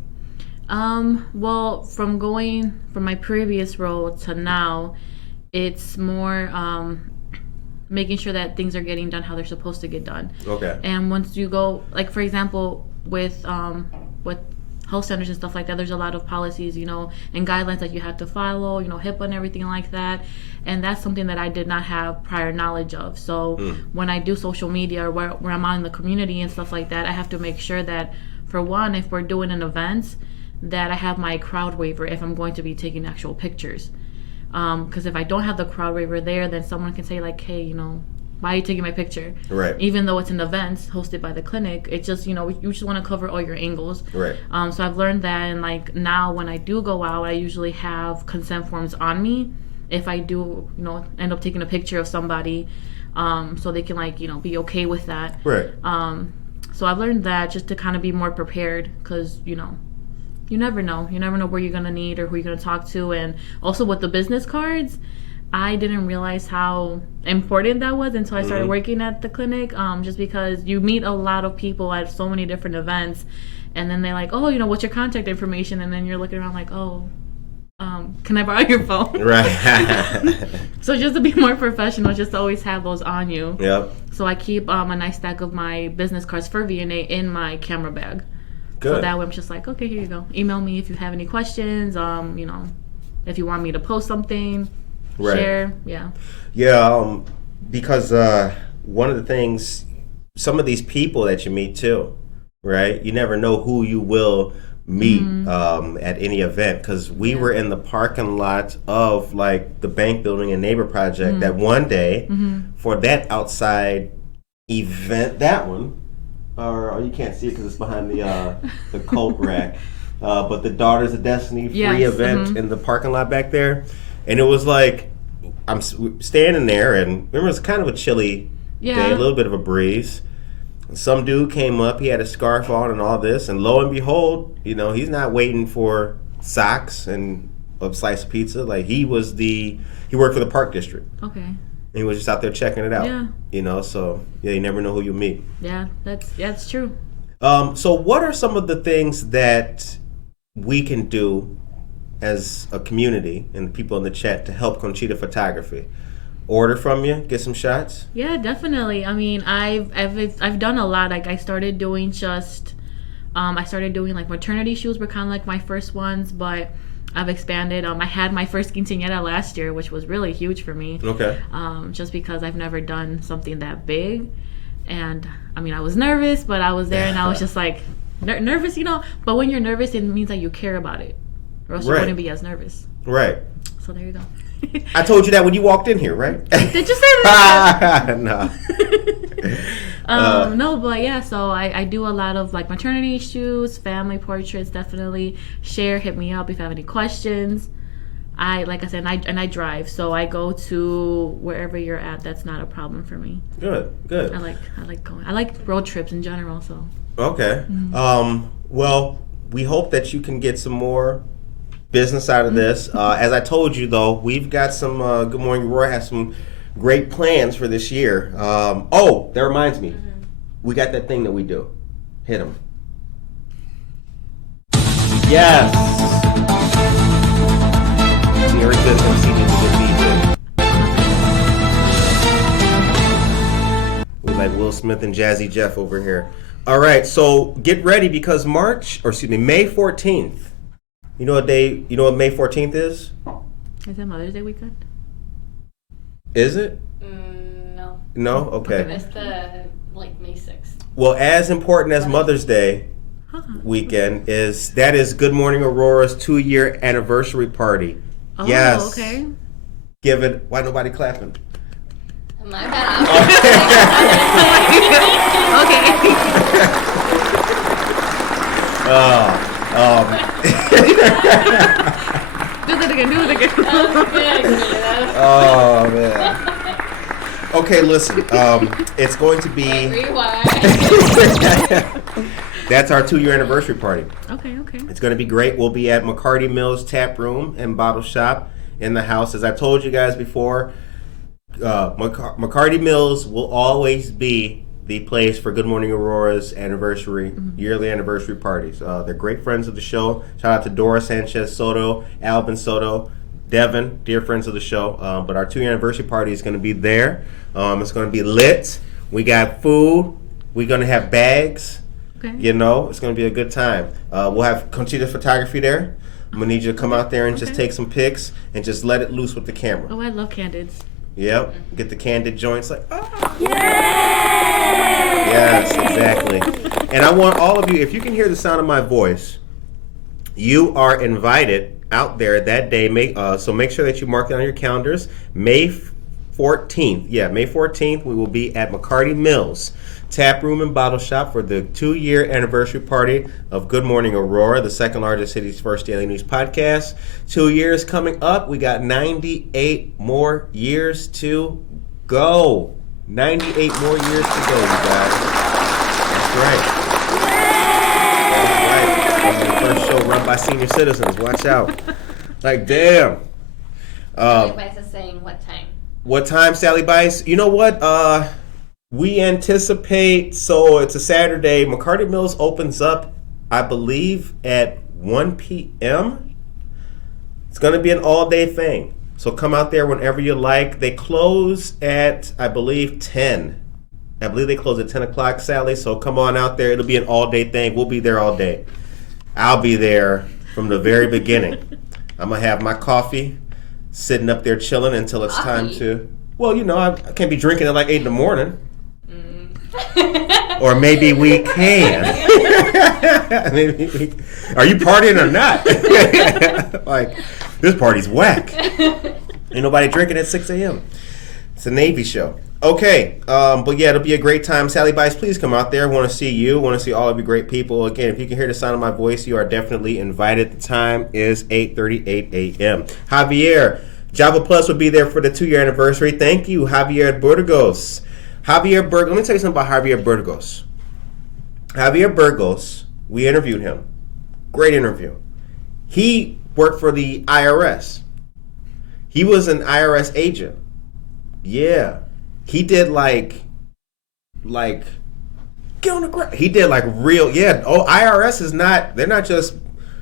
Well, from going from my previous role to now, it's more making sure that things are getting done how they're supposed to get done. Okay. And once you go, like for example, with health centers and stuff like that, there's a lot of policies, you know, and guidelines that you have to follow, you know, HIPAA and everything like that. And that's something that I did not have prior knowledge of. So when I do social media or where I'm on in the community and stuff like that, I have to make sure that, for one, if we're doing an event, that I have my crowd waiver if I'm going to be taking actual pictures. Because if I don't have the crowd waiver there, then someone can say like, hey, you know, why are you taking my picture? Right. Even though it's an event hosted by the clinic, it's just, you know, you just want to cover all your angles. Right. So I've learned that, and like now when I do go out, I usually have consent forms on me if I do, you know, end up taking a picture of somebody, so they can like, you know, be okay with that. Right. So I've learned that just to kind of be more prepared, because, you know, you never know where you're gonna need or who you're gonna talk to. And also with the business cards, I didn't realize how important that was until I started working at the clinic, just because you meet a lot of people at so many different events, and then they're like, oh, you know, what's your contact information? And then you're looking around like, oh, Can I borrow your phone? Right. So just to be more professional, just always have those on you. Yep. So I keep a nice stack of my business cards for VNA in my camera bag. Good. So that way I'm just like, okay, here you go. Email me if you have any questions. If you want me to post something, share. Yeah. Yeah. Because one of the things, some of these people that you meet too, right? You never know who you will meet at any event, because we were in the parking lot of like the bank building and neighbor project that one day for that outside event, that one, or you can't see it because it's behind the coat rack, but the Daughters of Destiny free event in the parking lot back there, and it was like I'm standing there, and remember it was kind of a chilly day, a little bit of a breeze. Some dude came up, he had a scarf on and all this, and lo and behold, he's not waiting for socks and a slice of pizza. Like he worked for the park district. Okay. And he was just out there checking it out. Yeah. So you never know who you meet. Yeah, that's true. So what are some of the things that we can do as a community and the people in the chat to help Conchita Photography? Order from you, get some shots? Yeah, definitely. I mean, I've done a lot. Like I started doing like maternity shoots were kind of like my first ones, but I've expanded. I had my first quinceañera last year, which was really huge for me. Okay. Just because I've never done something that big, and I mean, I was nervous, but I was there and I was just like nervous, But when you're nervous, it means that you care about it, or else you wouldn't be as nervous. Right. So there you go. I told you that when you walked in here, right? Did you say that? No. No, but yeah, so I do a lot of like maternity shoots, family portraits, definitely. Hit me up if you have any questions. Like I said, I drive, so I go to wherever you're at. That's not a problem for me. Good. I like going. I like road trips in general, so. Okay. Well, we hope that you can get some more business out of this. As I told you, though, we've got some. Good Morning Aurora has some great plans for this year. That reminds me, we got that thing that we do. Hit them. Yes. Very good MC, a good DJ. We like Will Smith and Jazzy Jeff over here. All right, so get ready because May 14th. You know what May 14th is? Is that Mother's Day weekend? Is it? No. No? Okay. It's the May 6th. Well, as important as Mother's Day weekend is Good Morning Aurora's 2-year anniversary party. Oh, yes. Okay. Why nobody clapping? My bad. Do it again. Oh, man. Okay, listen. It's going to be... Rewind. That's our 2-year anniversary party. Okay. It's going to be great. We'll be at McCarty Mills Tap Room and Bottle Shop in the house. As I told you guys before, McCarty Mills will always be the place for Good Morning Aurora's yearly anniversary parties. They're great friends of the show. Shout out to Dora Sanchez Soto, Alvin Soto, Devin, dear friends of the show. But our 2-year anniversary party is going to be there. It's going to be lit. We got food. We're going to have bags. Okay. It's going to be a good time. We'll have Conchita Photography there. I'm going to need you to come out there and just take some pics and just let it loose with the camera. Oh, I love candids. Yep. Get the candid joints like, Yes, exactly. And I want all of you, if you can hear the sound of my voice, you are invited out there that day. So make sure that you mark it on your calendars. May 14th. Yeah, May 14th, we will be at McCarty Mills Tap Room and Bottle Shop for the 2-year anniversary party of Good Morning Aurora, the second largest city's first daily news podcast. 2 years coming up. We got 98 more years to go. 98 more years to go, you guys. That's right. That's right. The first show run by senior citizens. Watch out. Like, damn. Sally Bice is saying what time? What time, Sally Bice? You know what? We anticipate, so it's a Saturday. McCarty Mills opens up, I believe, at 1 p.m. It's going to be an all-day thing. So come out there whenever you like. They close at, I believe, 10. I believe they close at 10 o'clock, Sally. So come on out there. It'll be an all-day thing. We'll be there all day. I'll be there from the very beginning. I'm going to have my coffee, sitting up there chilling until it's time to... Well, you know, I can't be drinking at like 8 in the morning. Or maybe we can. Are you partying or not? Like, this party's whack. Ain't nobody drinking at 6 a.m. It's a Navy show. Okay, but yeah, it'll be a great time. Sally Bice, please come out there. Want to see you. Want to see all of you great people. Again, if you can hear the sound of my voice, you are definitely invited. The time is 8:38 a.m. Javier, Java Plus will be there for the 2-year anniversary. Thank you, Javier Burgos. Javier Burgos, let me tell you something about Javier Burgos. Javier Burgos, we interviewed him. Great interview. He worked for the IRS. He was an IRS agent. Yeah. He did like get on the ground. He did like real, yeah. Oh, IRS is not, they're not just,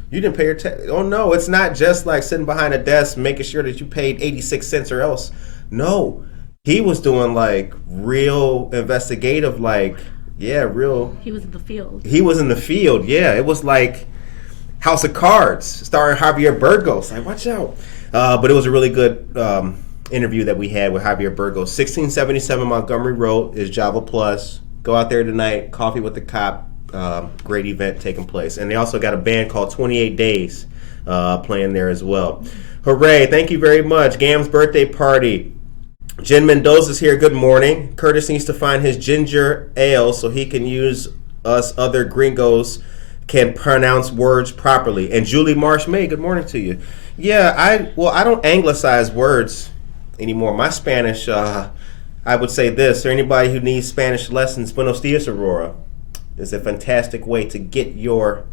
you didn't pay your tax. Oh no, it's not just like sitting behind a desk making sure that you paid 86 cents or else. No. He was doing like real investigative, like, yeah, real. He was in the field. He was in the field, yeah. It was like House of Cards, starring Javier Burgos. Like, watch out. But it was a really good interview that we had with Javier Burgos. 1677 Montgomery Road is Java Plus. Go out there tonight. Coffee with the Cop. Great event taking place. And they also got a band called 28 Days playing there as well. Hooray. Thank you very much. Gam's birthday party. Jen Mendoza's here. Good morning. Curtis needs to find his ginger ale so he can use us other gringos can pronounce words properly. And Julie Marsh May, good morning to you. Yeah, I don't anglicize words anymore. My Spanish, I would say this. For anybody who needs Spanish lessons, Buenos dias, Aurora is a fantastic way to get your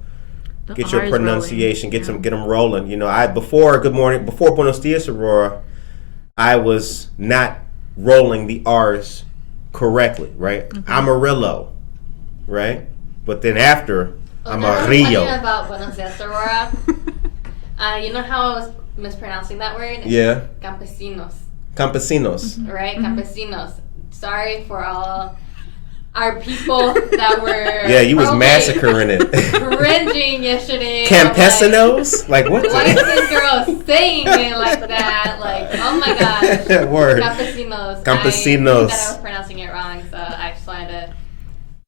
pronunciation, get them rolling. You know, before Buenos dias, Aurora, I was not rolling the R's correctly, right? Okay. Amarillo, right? But then after, Amarillo. About Buenos dias, Aurora. You know how I was mispronouncing that word? Yeah. Campesinos. Campesinos. Mm-hmm. Right? Mm-hmm. Campesinos. Sorry for all our people that were... Yeah, you was massacring it. Cringing yesterday. Campesinos? Like what? Why is this girl saying it like that? Like, oh my gosh. Word. Campesinos. Campesinos. I knew that I was pronouncing it wrong, so I just wanted to,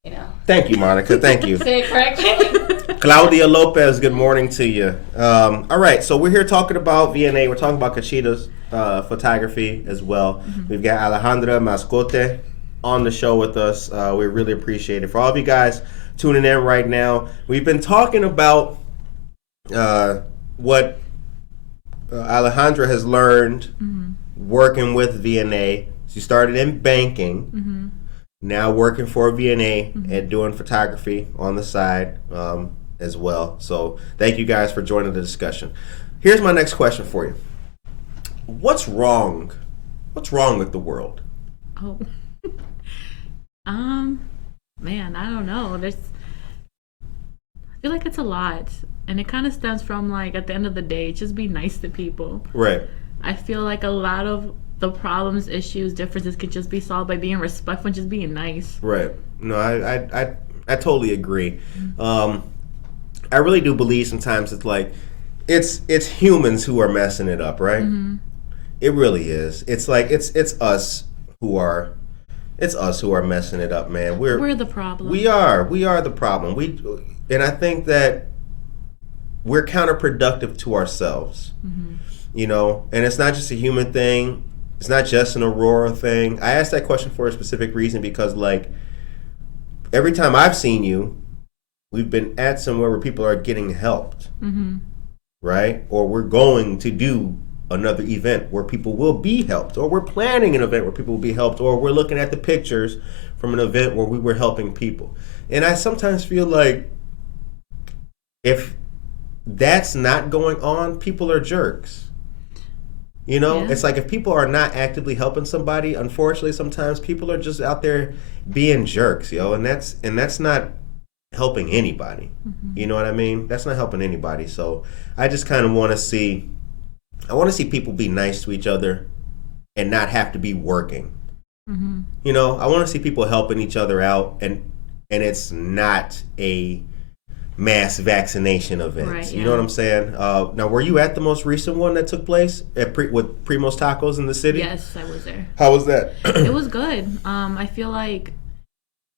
you know. Thank you, Monica. Thank you. Say it correctly. Claudia Lopez, good morning to you. All right, so we're here talking about VNA. We're talking about Conchita's photography as well. Mm-hmm. We've got Alejandra Mascote on the show with us. We really appreciate it. For all of you guys tuning in right now, we've been talking about what Alejandra has learned working with VNA. She started in banking, now working for VNA and doing photography on the side as well. So thank you guys for joining the discussion. Here's my next question for you. What's wrong? What's wrong with the world? Oh. Man, I don't know. I feel like it's a lot. And it kind of stems from, like, at the end of the day, just be nice to people. Right. I feel like a lot of the problems, issues, differences could just be solved by being respectful and just being nice. Right. No, I totally agree. I really do believe sometimes it's like, it's humans who are messing it up, right? Mm-hmm. It really is. It's like, it's us who are messing it up, man. We're the problem. We are the problem. And I think that we're counterproductive to ourselves. Mm-hmm. You know, and it's not just a human thing. It's not just an Aurora thing. I asked that question for a specific reason because, like, every time I've seen you, we've been at somewhere where people are getting helped, right? Or we're going to do another event where people will be helped, or we're planning an event where people will be helped, or we're looking at the pictures from an event where we were helping people. And I sometimes feel like if that's not going on, people are jerks. You know, It's like if people are not actively helping somebody, unfortunately, sometimes people are just out there being jerks, and that's not helping anybody. You know what I mean? That's not helping anybody. So I just kind of want to see I want to see people be nice to each other and not have to be working. Mm-hmm. You know, I want to see people helping each other out, and it's not a mass vaccination event. Right, you know what I'm saying? Now, were you at the most recent one that took place with Primo's Tacos in the city? Yes, I was there. How was that? It was good. I feel like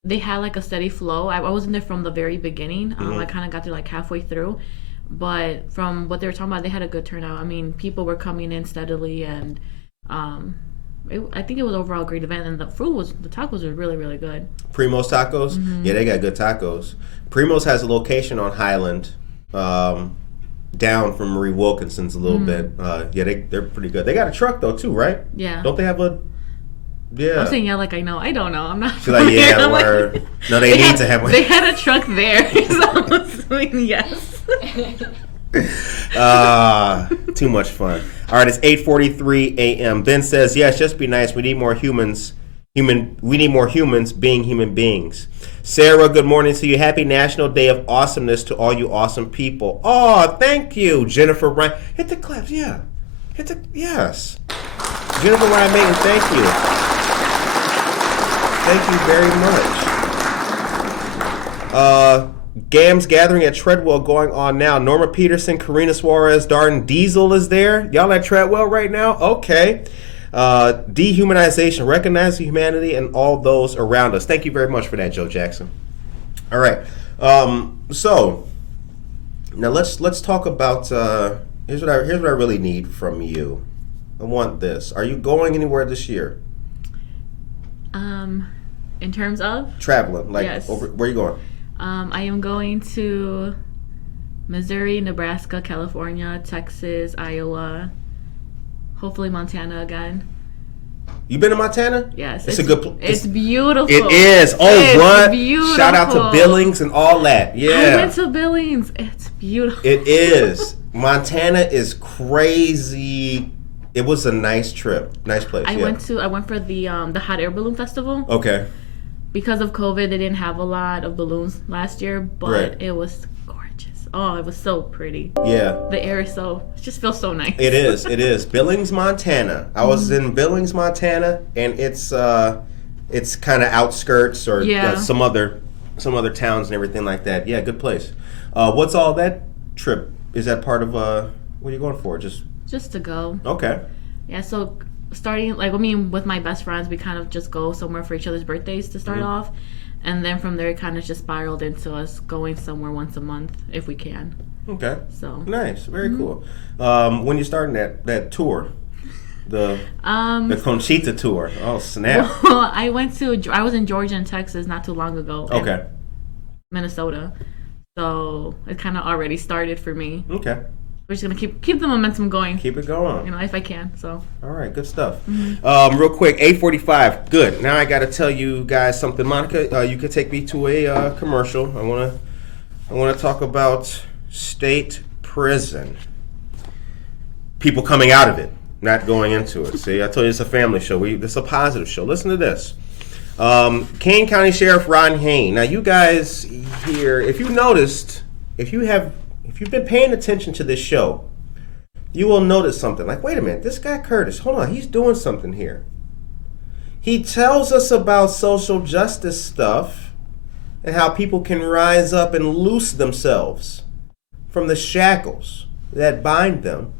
they had like a steady flow. I wasn't there from the very beginning. I kind of got there like halfway through. But from what they were talking about, they had a good turnout. I mean, people were coming in steadily, and I think it was overall a great event. And the tacos were really, really good. Primo's Tacos? Mm-hmm. Yeah, they got good tacos. Primo's has a location on Highland, down from Marie Wilkinson's a little bit. Yeah, they're pretty good. They got a truck though too, right? Yeah. Don't they have a? Yeah. I'm saying yeah, like I know. I don't know. I'm not. She's like yeah, word. No, they need to have one. They had a truck there, so I'm assuming yes. Too much fun. All right, it's 8:43 a.m. Ben says yes. Just be nice. We need more humans. We need more humans being human beings. Sarah, good morning to you. Happy National Day of Awesomeness to all you awesome people. Oh, thank you, Jennifer Ryan. Hit the claps, yeah. Yes. Jennifer Ryan Maiden, thank you. Thank you very much. GAM's gathering at Treadwell going on now. Norma Peterson, Karina Suarez, Darden Diesel is there. Y'all at Treadwell right now? Okay. Dehumanization, recognizing humanity and all those around us. Thank you very much for that, Joe Jackson. All right. So now let's talk about here's what I really need from you. I want this. Are you going anywhere this year? In terms of traveling, like yes. Where are you going? I am going to Missouri, Nebraska, California, Texas, Iowa, hopefully Montana again. You been to Montana? Yes. It's a good place. It's beautiful. It is. Oh, it's what? Beautiful. Shout out to Billings and all that. Yeah. I went to Billings. It's beautiful. It is. Montana is crazy. It was a nice trip. Nice place. I went for the hot air balloon festival. Okay. Because of COVID, they didn't have a lot of balloons last year, but It was gorgeous. Oh, it was so pretty. Yeah. The air is it just feels so nice. It is. It is. Billings, Montana. I was in Billings, Montana, and it's kind of outskirts or some other towns and everything like that. Yeah, good place. What's all that trip? Is that part of what are you going for? Just to go. Okay. Yeah, so starting with my best friends, we kind of just go somewhere for each other's birthdays to start off, and then from there it kind of just spiraled into us going somewhere once a month if we can. Okay. So nice, very cool. When you starting that tour, the Conchita tour? Oh snap! Well, I was in Georgia and Texas not too long ago. Okay. Minnesota, so it kind of already started for me. Okay. We're just gonna keep the momentum going. Keep it going. If I can. So. All right, good stuff. Real quick, 8:45. Good. Now I got to tell you guys something. Monica, you could take me to a commercial. I wanna talk about state prison. People coming out of it, not going into it. See, I told you it's a family show. This is a positive show. Listen to this. Kane County Sheriff Ron Hain. Now, you guys here, if you noticed, if you've been paying attention to this show, you will notice something. Like, wait a minute, this guy Curtis, hold on, he's doing something here. He tells us about social justice stuff and how people can rise up and loose themselves from the shackles that bind them.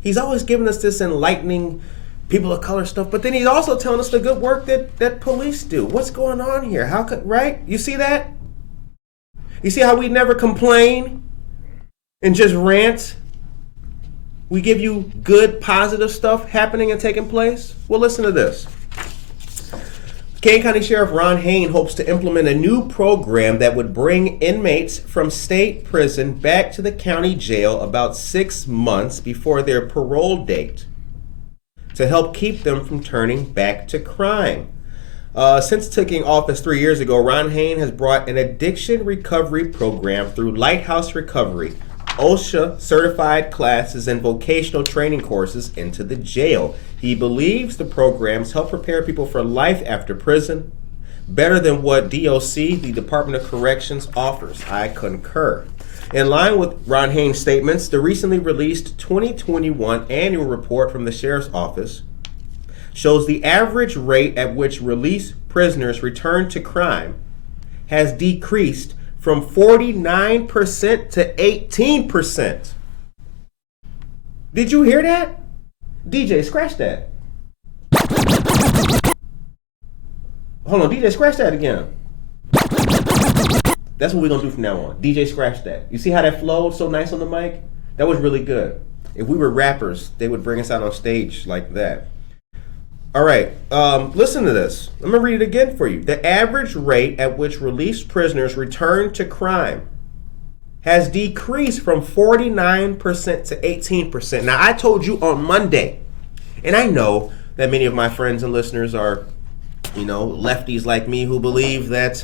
He's always giving us this enlightening people of color stuff, but then he's also telling us the good work that police do. What's going on here? Right? You see that? You see how we never complain and just rant? We give you good, positive stuff happening and taking place. Well, listen to this. Kane County Sheriff Ron Hain hopes to implement a new program that would bring inmates from state prison back to the county jail about 6 months before their parole date to help keep them from turning back to crime. Since taking office 3 years ago, Ron Hain has brought an addiction recovery program through Lighthouse Recovery, OSHA certified classes, and vocational training courses into the jail. He believes the programs help prepare people for life after prison better than what DOC, the Department of Corrections, offers. I concur. In line with Ron Haynes' statements, the recently released 2021 annual report from the Sheriff's Office shows the average rate at which released prisoners return to crime has decreased from 49% to 18%. Did you hear that? DJ, scratch that. Hold on, DJ, scratch that again. That's what we're going to do from now on. DJ, scratch that. You see how that flowed so nice on the mic? That was really good. If we were rappers, they would bring us out on stage like that. All right, listen to this. I'm going to read it again for you. The average rate at which released prisoners return to crime has decreased from 49% to 18%. Now, I told you on Monday, and I know that many of my friends and listeners are, lefties like me who believe that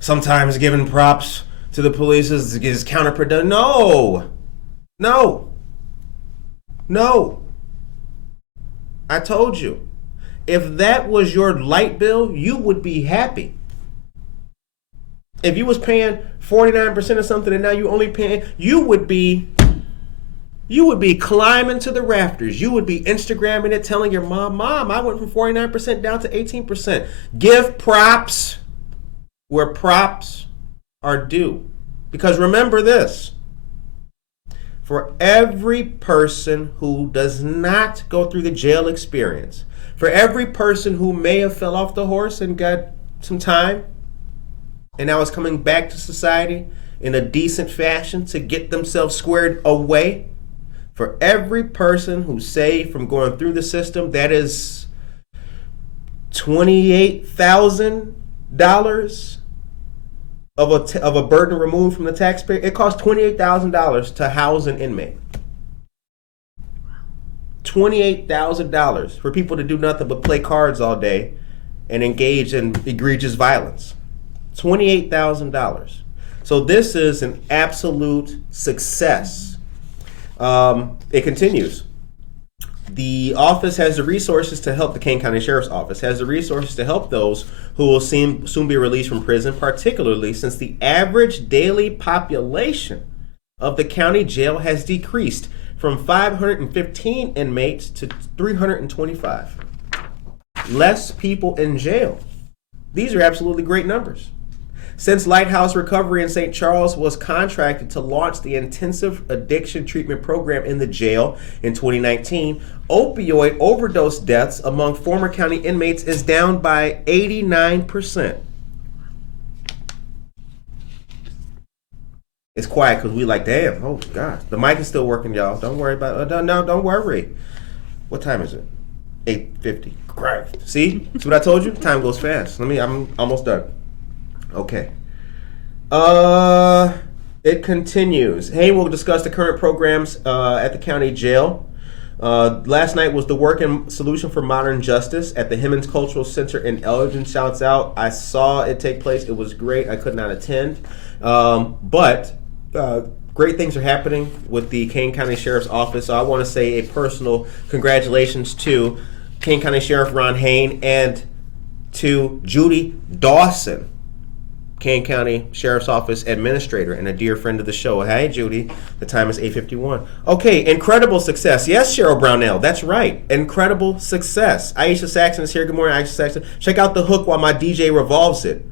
sometimes giving props to the police is counterproductive. No. I told you. If that was your light bill, you would be happy. If you was paying 49% of something and now you only paying, you would be climbing to the rafters. You would be Instagramming it, telling your mom, I went from 49% down to 18%. Give props where props are due. Because remember this, for every person who does not go through the jail experience, for every person who may have fell off the horse and got some time and now is coming back to society in a decent fashion to get themselves squared away, for every person who's saved from going through the system, that is $28,000 of a burden removed from the taxpayer. It costs $28,000 to house an inmate. $28,000 for people to do nothing but play cards all day and engage in egregious violence. $28,000. So this is an absolute success. It continues. The office has the resources to help, the Kane County Sheriff's Office has the resources to help those who will soon be released from prison, particularly since the average daily population of the county jail has decreased from 515 inmates to 325. Less people in jail. These are absolutely great numbers. Since Lighthouse Recovery in St. Charles was contracted to launch the intensive addiction treatment program in the jail in 2019, opioid overdose deaths among former county inmates is down by 89%. It's quiet because we like, damn, oh gosh. The mic is still working, y'all. Don't worry about it. No, don't worry. What time is it? 8:50. Christ. See? See what I told you? Time goes fast. I'm almost done. Okay. It continues. Hayne will discuss the current programs at the county jail. Last night was the Work and Solution for Modern Justice at the Hemmons Cultural Center in Elgin. Shouts out. I saw it take place. It was great. I could not attend. But great things are happening with the Kane County Sheriff's Office. So I want to say a personal congratulations to Kane County Sheriff Ron Hayne and to Judy Dawson, Kane County Sheriff's Office Administrator and a dear friend of the show. Hey, Judy. The time is 8:51. Okay, incredible success. Yes, Cheryl Brownell. That's right. Incredible success. Aisha Saxon is here. Good morning, Aisha Saxon. Check out the hook while my DJ revolves it.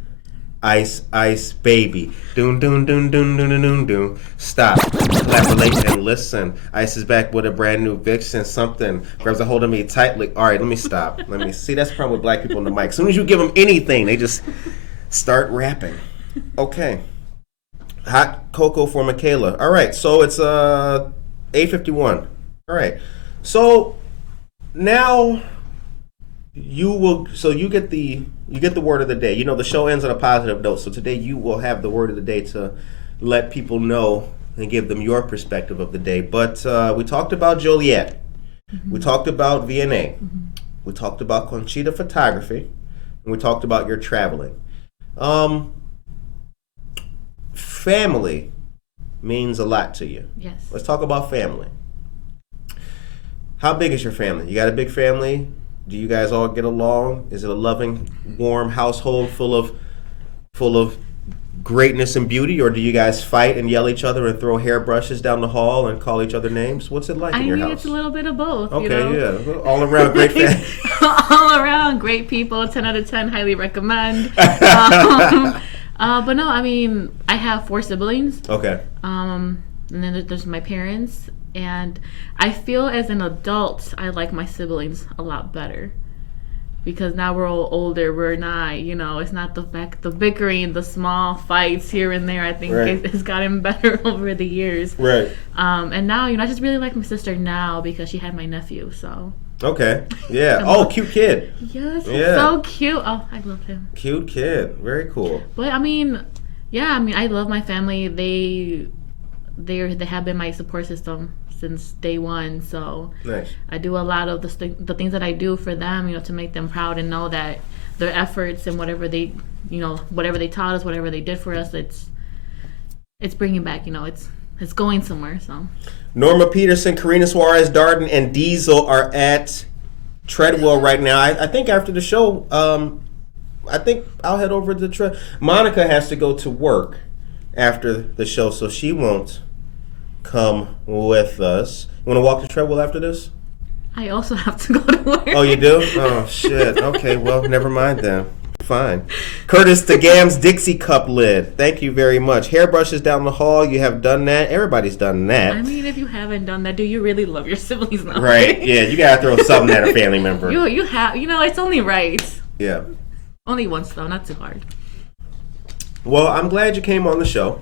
Ice, ice, baby. Doon, doon, doon, doon, doon, doon, doon, doon. Stop. Collaborate and listen. Ice is back with a brand new Vixen. Something grabs a hold of me tightly. All right, let me stop. Let me see. That's the problem with black people on the mic. As soon as you give them anything, they just start rapping. Okay. Hot cocoa for Michaela. All right, so it's 8:51. All right. So now you get the word of the day. You know, the show ends on a positive note. So today you will have the word of the day to let people know and give them your perspective of the day. But we talked about Joliet. Mm-hmm. We talked about VNA. Mm-hmm. We talked about Conchita Photography. And we talked about your traveling. Family means a lot to you. Yes. Let's talk about family. How big is your family? You got a big family? Do you guys all get along? Is it a loving, warm household full of greatness and beauty, or do you guys fight and yell at each other and throw hairbrushes down the hall and call each other names? What's it like in your house? It's a little bit of both. Okay, yeah. All around great family. All around great people. 10 out of 10. Highly recommend. But no, I mean, I have 4 siblings. Okay. And then there's my parents. And I feel as an adult, I like my siblings a lot better. Because now we're all older. We're not, it's not the bickering, the small fights here and there. I think it's gotten better over the years. Right. And now, I just really like my sister now because she had my nephew, so. Okay. Yeah. Oh, cute kid. Yes. Yeah. So cute. Oh, I love him. Cute kid. Very cool. But I mean, I love my family. They have been my support system since day one. So nice. I do a lot of the things that I do for them, to make them proud and know that their efforts and whatever they taught us, whatever they did for us, it's bringing back, it's going somewhere. So. Norma Peterson, Karina Suarez, Darden, and Diesel are at Treadwell right now. I think after the show, I think I'll head over to Monica has to go to work after the show, so she won't come with us. You want to walk to Treadwell after this? I also have to go to work. Oh, you do? Oh, shit. Okay, well, never mind then. Fine. Curtis DeGam's Dixie Cup lid. Thank you very much. Hairbrushes down the hall. You have done that. Everybody's done that. I mean, if you haven't done that, do you really love your siblings now? Right. Yeah, you got to throw something at a family member. You have, it's only right. Yeah. Only once, though. Not too hard. Well, I'm glad you came on the show.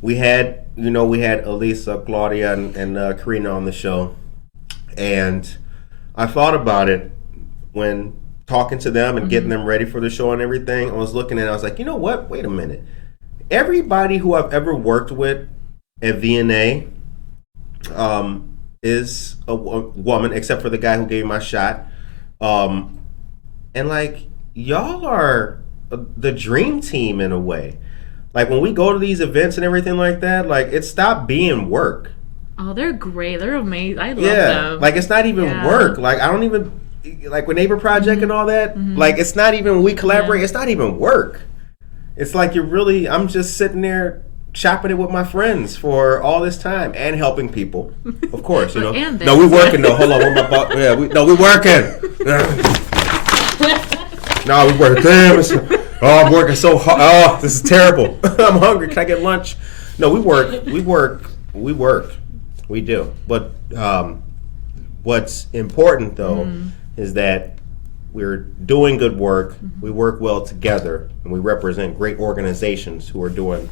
We had Elisa, Claudia, and Karina on the show. And I thought about it when talking to them and getting them ready for the show and everything. I was looking and I was like, you know what? Wait a minute. Everybody who I've ever worked with at VNA is a woman, except for the guy who gave me my shot. And like, y'all are the dream team in a way. Like when we go to these events and everything like that, like it stopped being work. Oh, they're great. They're amazing. I love them. Like it's not even work. Like I don't even, like with Neighbor Project and all that, like it's not even, when we collaborate, it's not even work. It's like I'm just sitting there chopping it with my friends for all this time and helping people. Of course, No, we working though. Hold on, where my boss? Yeah, we working. No, we working. Damn, I'm working so hard. Oh, this is terrible. I'm hungry. Can I get lunch? No, we work. We do. But what's important though is that we're doing good work. We work well together, and we represent great organizations who are doing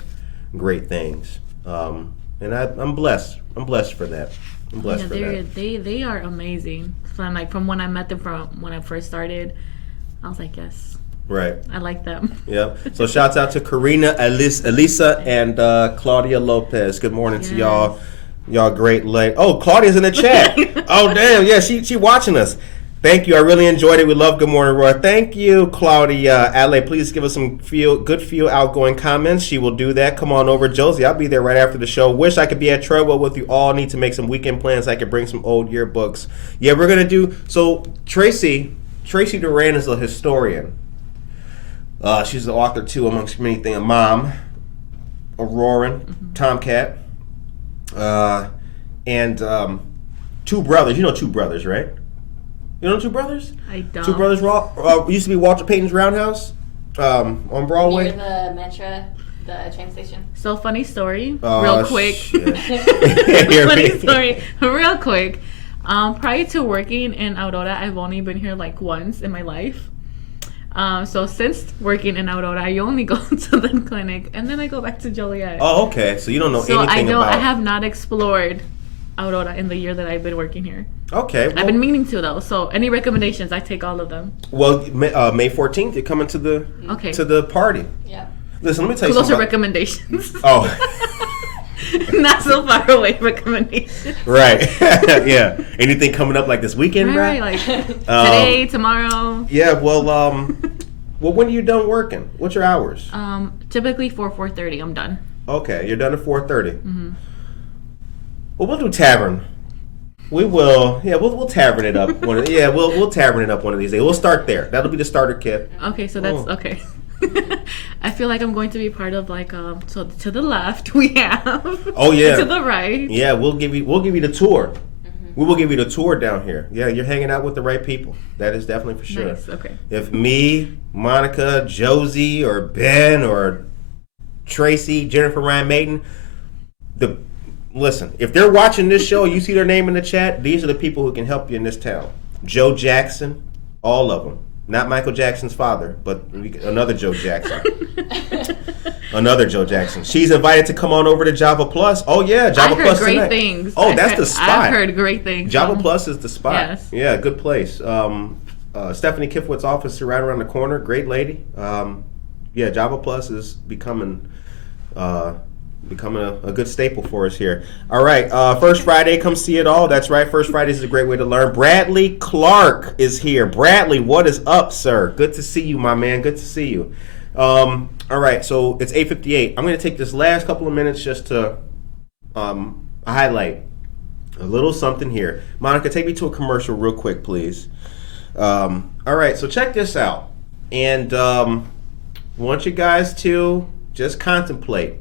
great things. And I'm blessed. I'm blessed for that. I'm blessed for that. They are amazing. From when I met them, from when I first started, I was like, yes. Right. I like them. Yep. So shouts out to Karina, Elisa, and Claudia Lopez. Good morning to y'all. Y'all great late. Oh, Claudia's in the chat. Oh, damn. Yeah, she watching us. Thank you. I really enjoyed it. We love Good Morning Roy. Thank you, Claudia. Adelaide, please give us some good outgoing comments. She will do that. Come on over, Josie. I'll be there right after the show. Wish I could be at Treadwell with you all. Need to make some weekend plans. I could bring some old yearbooks. Yeah, we're going to do. So Tracy Duran is a historian. She's an author too, amongst many things. A mom, Auroran, Tomcat, and 2 brothers. You know 2 brothers, right? You know 2 brothers? I don't. 2 brothers used to be Walter Payton's Roundhouse on Broadway. Near the Metro, the train station. So funny story, real quick. Funny story, real quick. Prior to working in Aurora, I've only been here like once in my life. So since working in Aurora, I only go to the clinic and then I go back to Joliet. Oh, okay. So you don't know anything about. I have not explored Aurora in the year that I've been working here. Okay. Well, I've been meaning to though. So any recommendations, I take all of them. Well, May 14th, you're coming to the party. Yeah. Listen, let me tell you something. Those are recommendations. Oh. Not so far away recommendations. Right. Yeah. Anything coming up like this weekend, right? Like today, tomorrow. Yeah. Well, when are you done working? What's your hours? Typically 4:30. I'm done. Okay, you're done at 4:30. Well, we'll do tavern. We will. Yeah, we'll tavern it up. We'll tavern it up one of these days. We'll start there. That'll be the starter kit. Okay, so that's okay. I feel like I'm going to be part of like so to the left we have. Oh yeah. To the right. Yeah, we'll give you the tour. We will give you the tour down here. Yeah, you're hanging out with the right people. That is definitely for sure. Nice. Okay. If me, Monica, Josie, or Ben, or Tracy, Jennifer Ryan Maiden, listen, if they're watching this show, you see their name in the chat, these are the people who can help you in this town. Joe Jackson, all of them. Not Michael Jackson's father, but another Joe Jackson. Another Joe Jackson. She's invited to come on over to Java Plus. Oh yeah, Java Plus tonight. I've heard great things. Oh, that's the spot. I've heard great things. Java Plus is the spot. Yes. Yeah, good place. Stephanie Kifwood's office is right around the corner. Great lady. Yeah, Java Plus is becoming a good staple for us here. All right, First Friday, come see it all. That's right, First Friday is a great way to learn. Bradley Clark is here. Bradley, what is up, sir? Good to see you, my man. Good to see you. All right, so it's 8:58. I'm going to take this last couple of minutes just to highlight a little something here. Monica, take me to a commercial real quick, please. All right, so check this out. And I want you guys to just contemplate.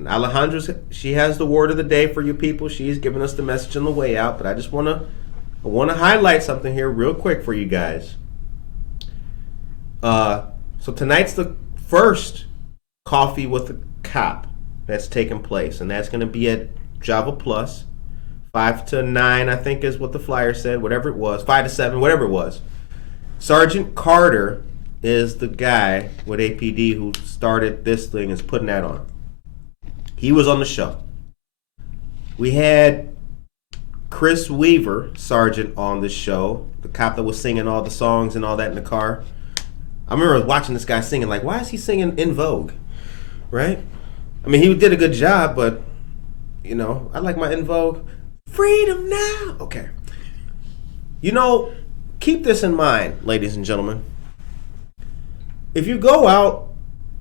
Alejandra, she has the word of the day for you people. She's giving us the message on the way out, but I just want to highlight something here real quick for you guys. So tonight's the first Coffee with a Cop that's taking place, and that's going to be at Java Plus, 5 to 9, I think is what the flyer said, whatever it was, 5 to 7, whatever it was. Sergeant Carter is the guy with APD who started this thing, is putting that on. He was on the show. We had Chris Weaver, Sergeant, on the show, the cop that was singing all the songs and all that in the car. I remember watching this guy singing, like, why is he singing In Vogue? Right? I mean, he did a good job, but, you know, I like my In Vogue. Freedom now! Okay. You know, keep this in mind, ladies and gentlemen. If you go out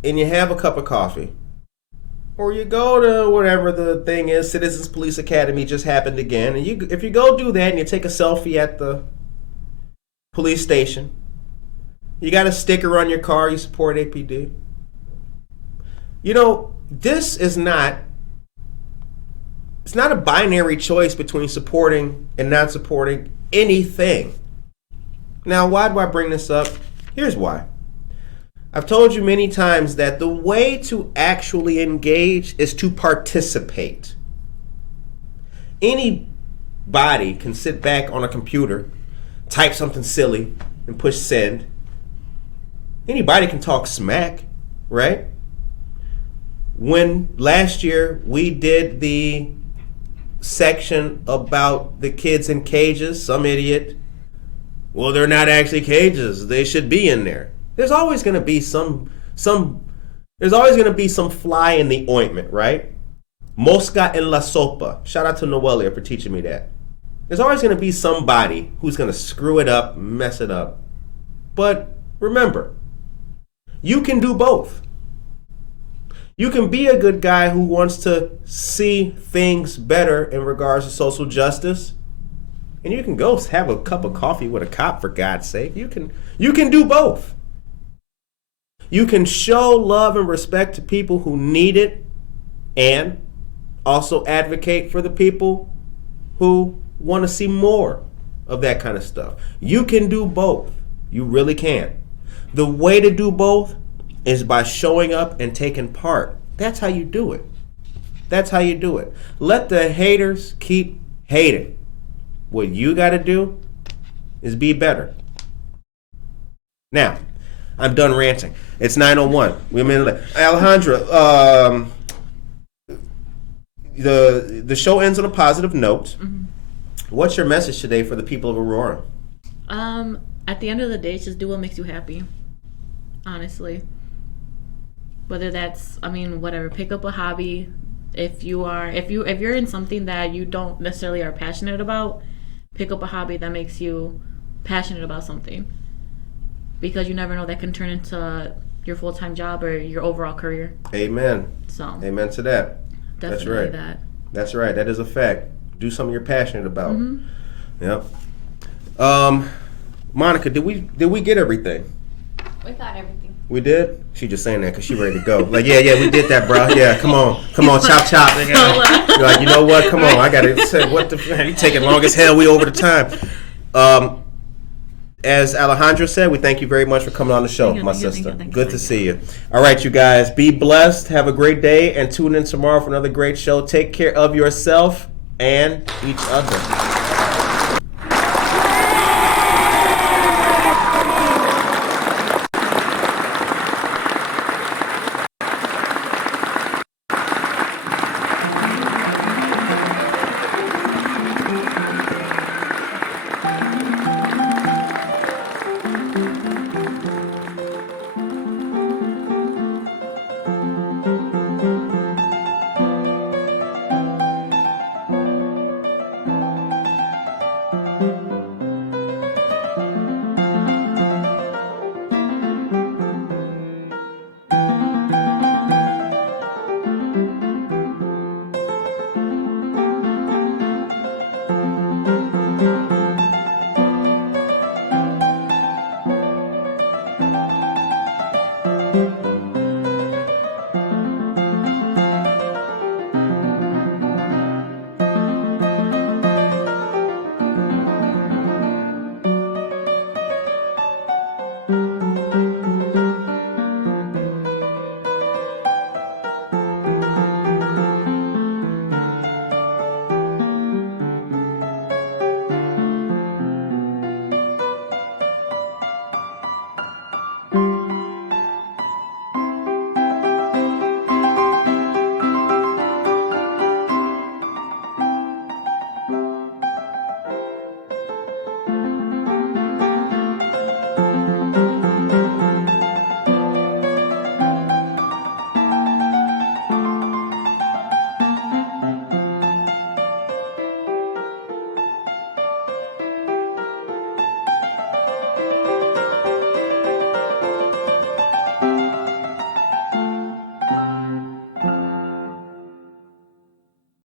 and you have a cup of coffee, or you go to whatever the thing is, Citizens Police Academy just happened again, and if you go do that and you take a selfie at the police station, you got a sticker on your car, you support APD. You know, this is not, it's not a binary choice between supporting and not supporting anything. Now, why do I bring this up? Here's why. I've told you many times that the way to actually engage is to participate. Anybody can sit back on a computer, type something silly, and push send. Anybody can talk smack, right? When last year we did the section about the kids in cages, some idiot, well, they're not actually cages, they should be in there. There's always going to be some fly in the ointment, right? Mosca en la sopa. Shout out to Noelia for teaching me that. There's always going to be somebody who's going to screw it up, mess it up. But remember, you can do both. You can be a good guy who wants to see things better in regards to social justice, and you can go have a cup of coffee with a cop, for God's sake. You can do both. You can show love and respect to people who need it, and also advocate for the people who want to see more of that kind of stuff. You can do both. You really can. The way to do both is by showing up and taking part. That's how you do it. That's how you do it. Let the haters keep hating. What you got to do is be better. Now, I'm done ranting. It's 9:01. We're a minute late. Alejandra, the show ends on a positive note. Mm-hmm. What's your message today for the people of Aurora? At the end of the day, just do what makes you happy. Honestly. Whether that's, whatever, pick up a hobby. If you're in something that you don't necessarily are passionate about, pick up a hobby that makes you passionate about something. Because you never know, that can turn into your full-time job or your overall career. Amen. So. Amen to that. Definitely that's right. That. That's right. That is a fact. Do something you're passionate about. Mm-hmm. Yep. Monica, did we get everything? We got everything. We did? She just saying that because she ready to go. Like, yeah, we did that, bro. Yeah, come on, chop. You're like, you know what? Come on, I got to say, what the, you taking long as hell. We over the time. As Alejandra said, we thank you very much for coming on the show, my sister. Good to see you. All right, you guys, be blessed. Have a great day, and tune in tomorrow for another great show. Take care of yourself and each other.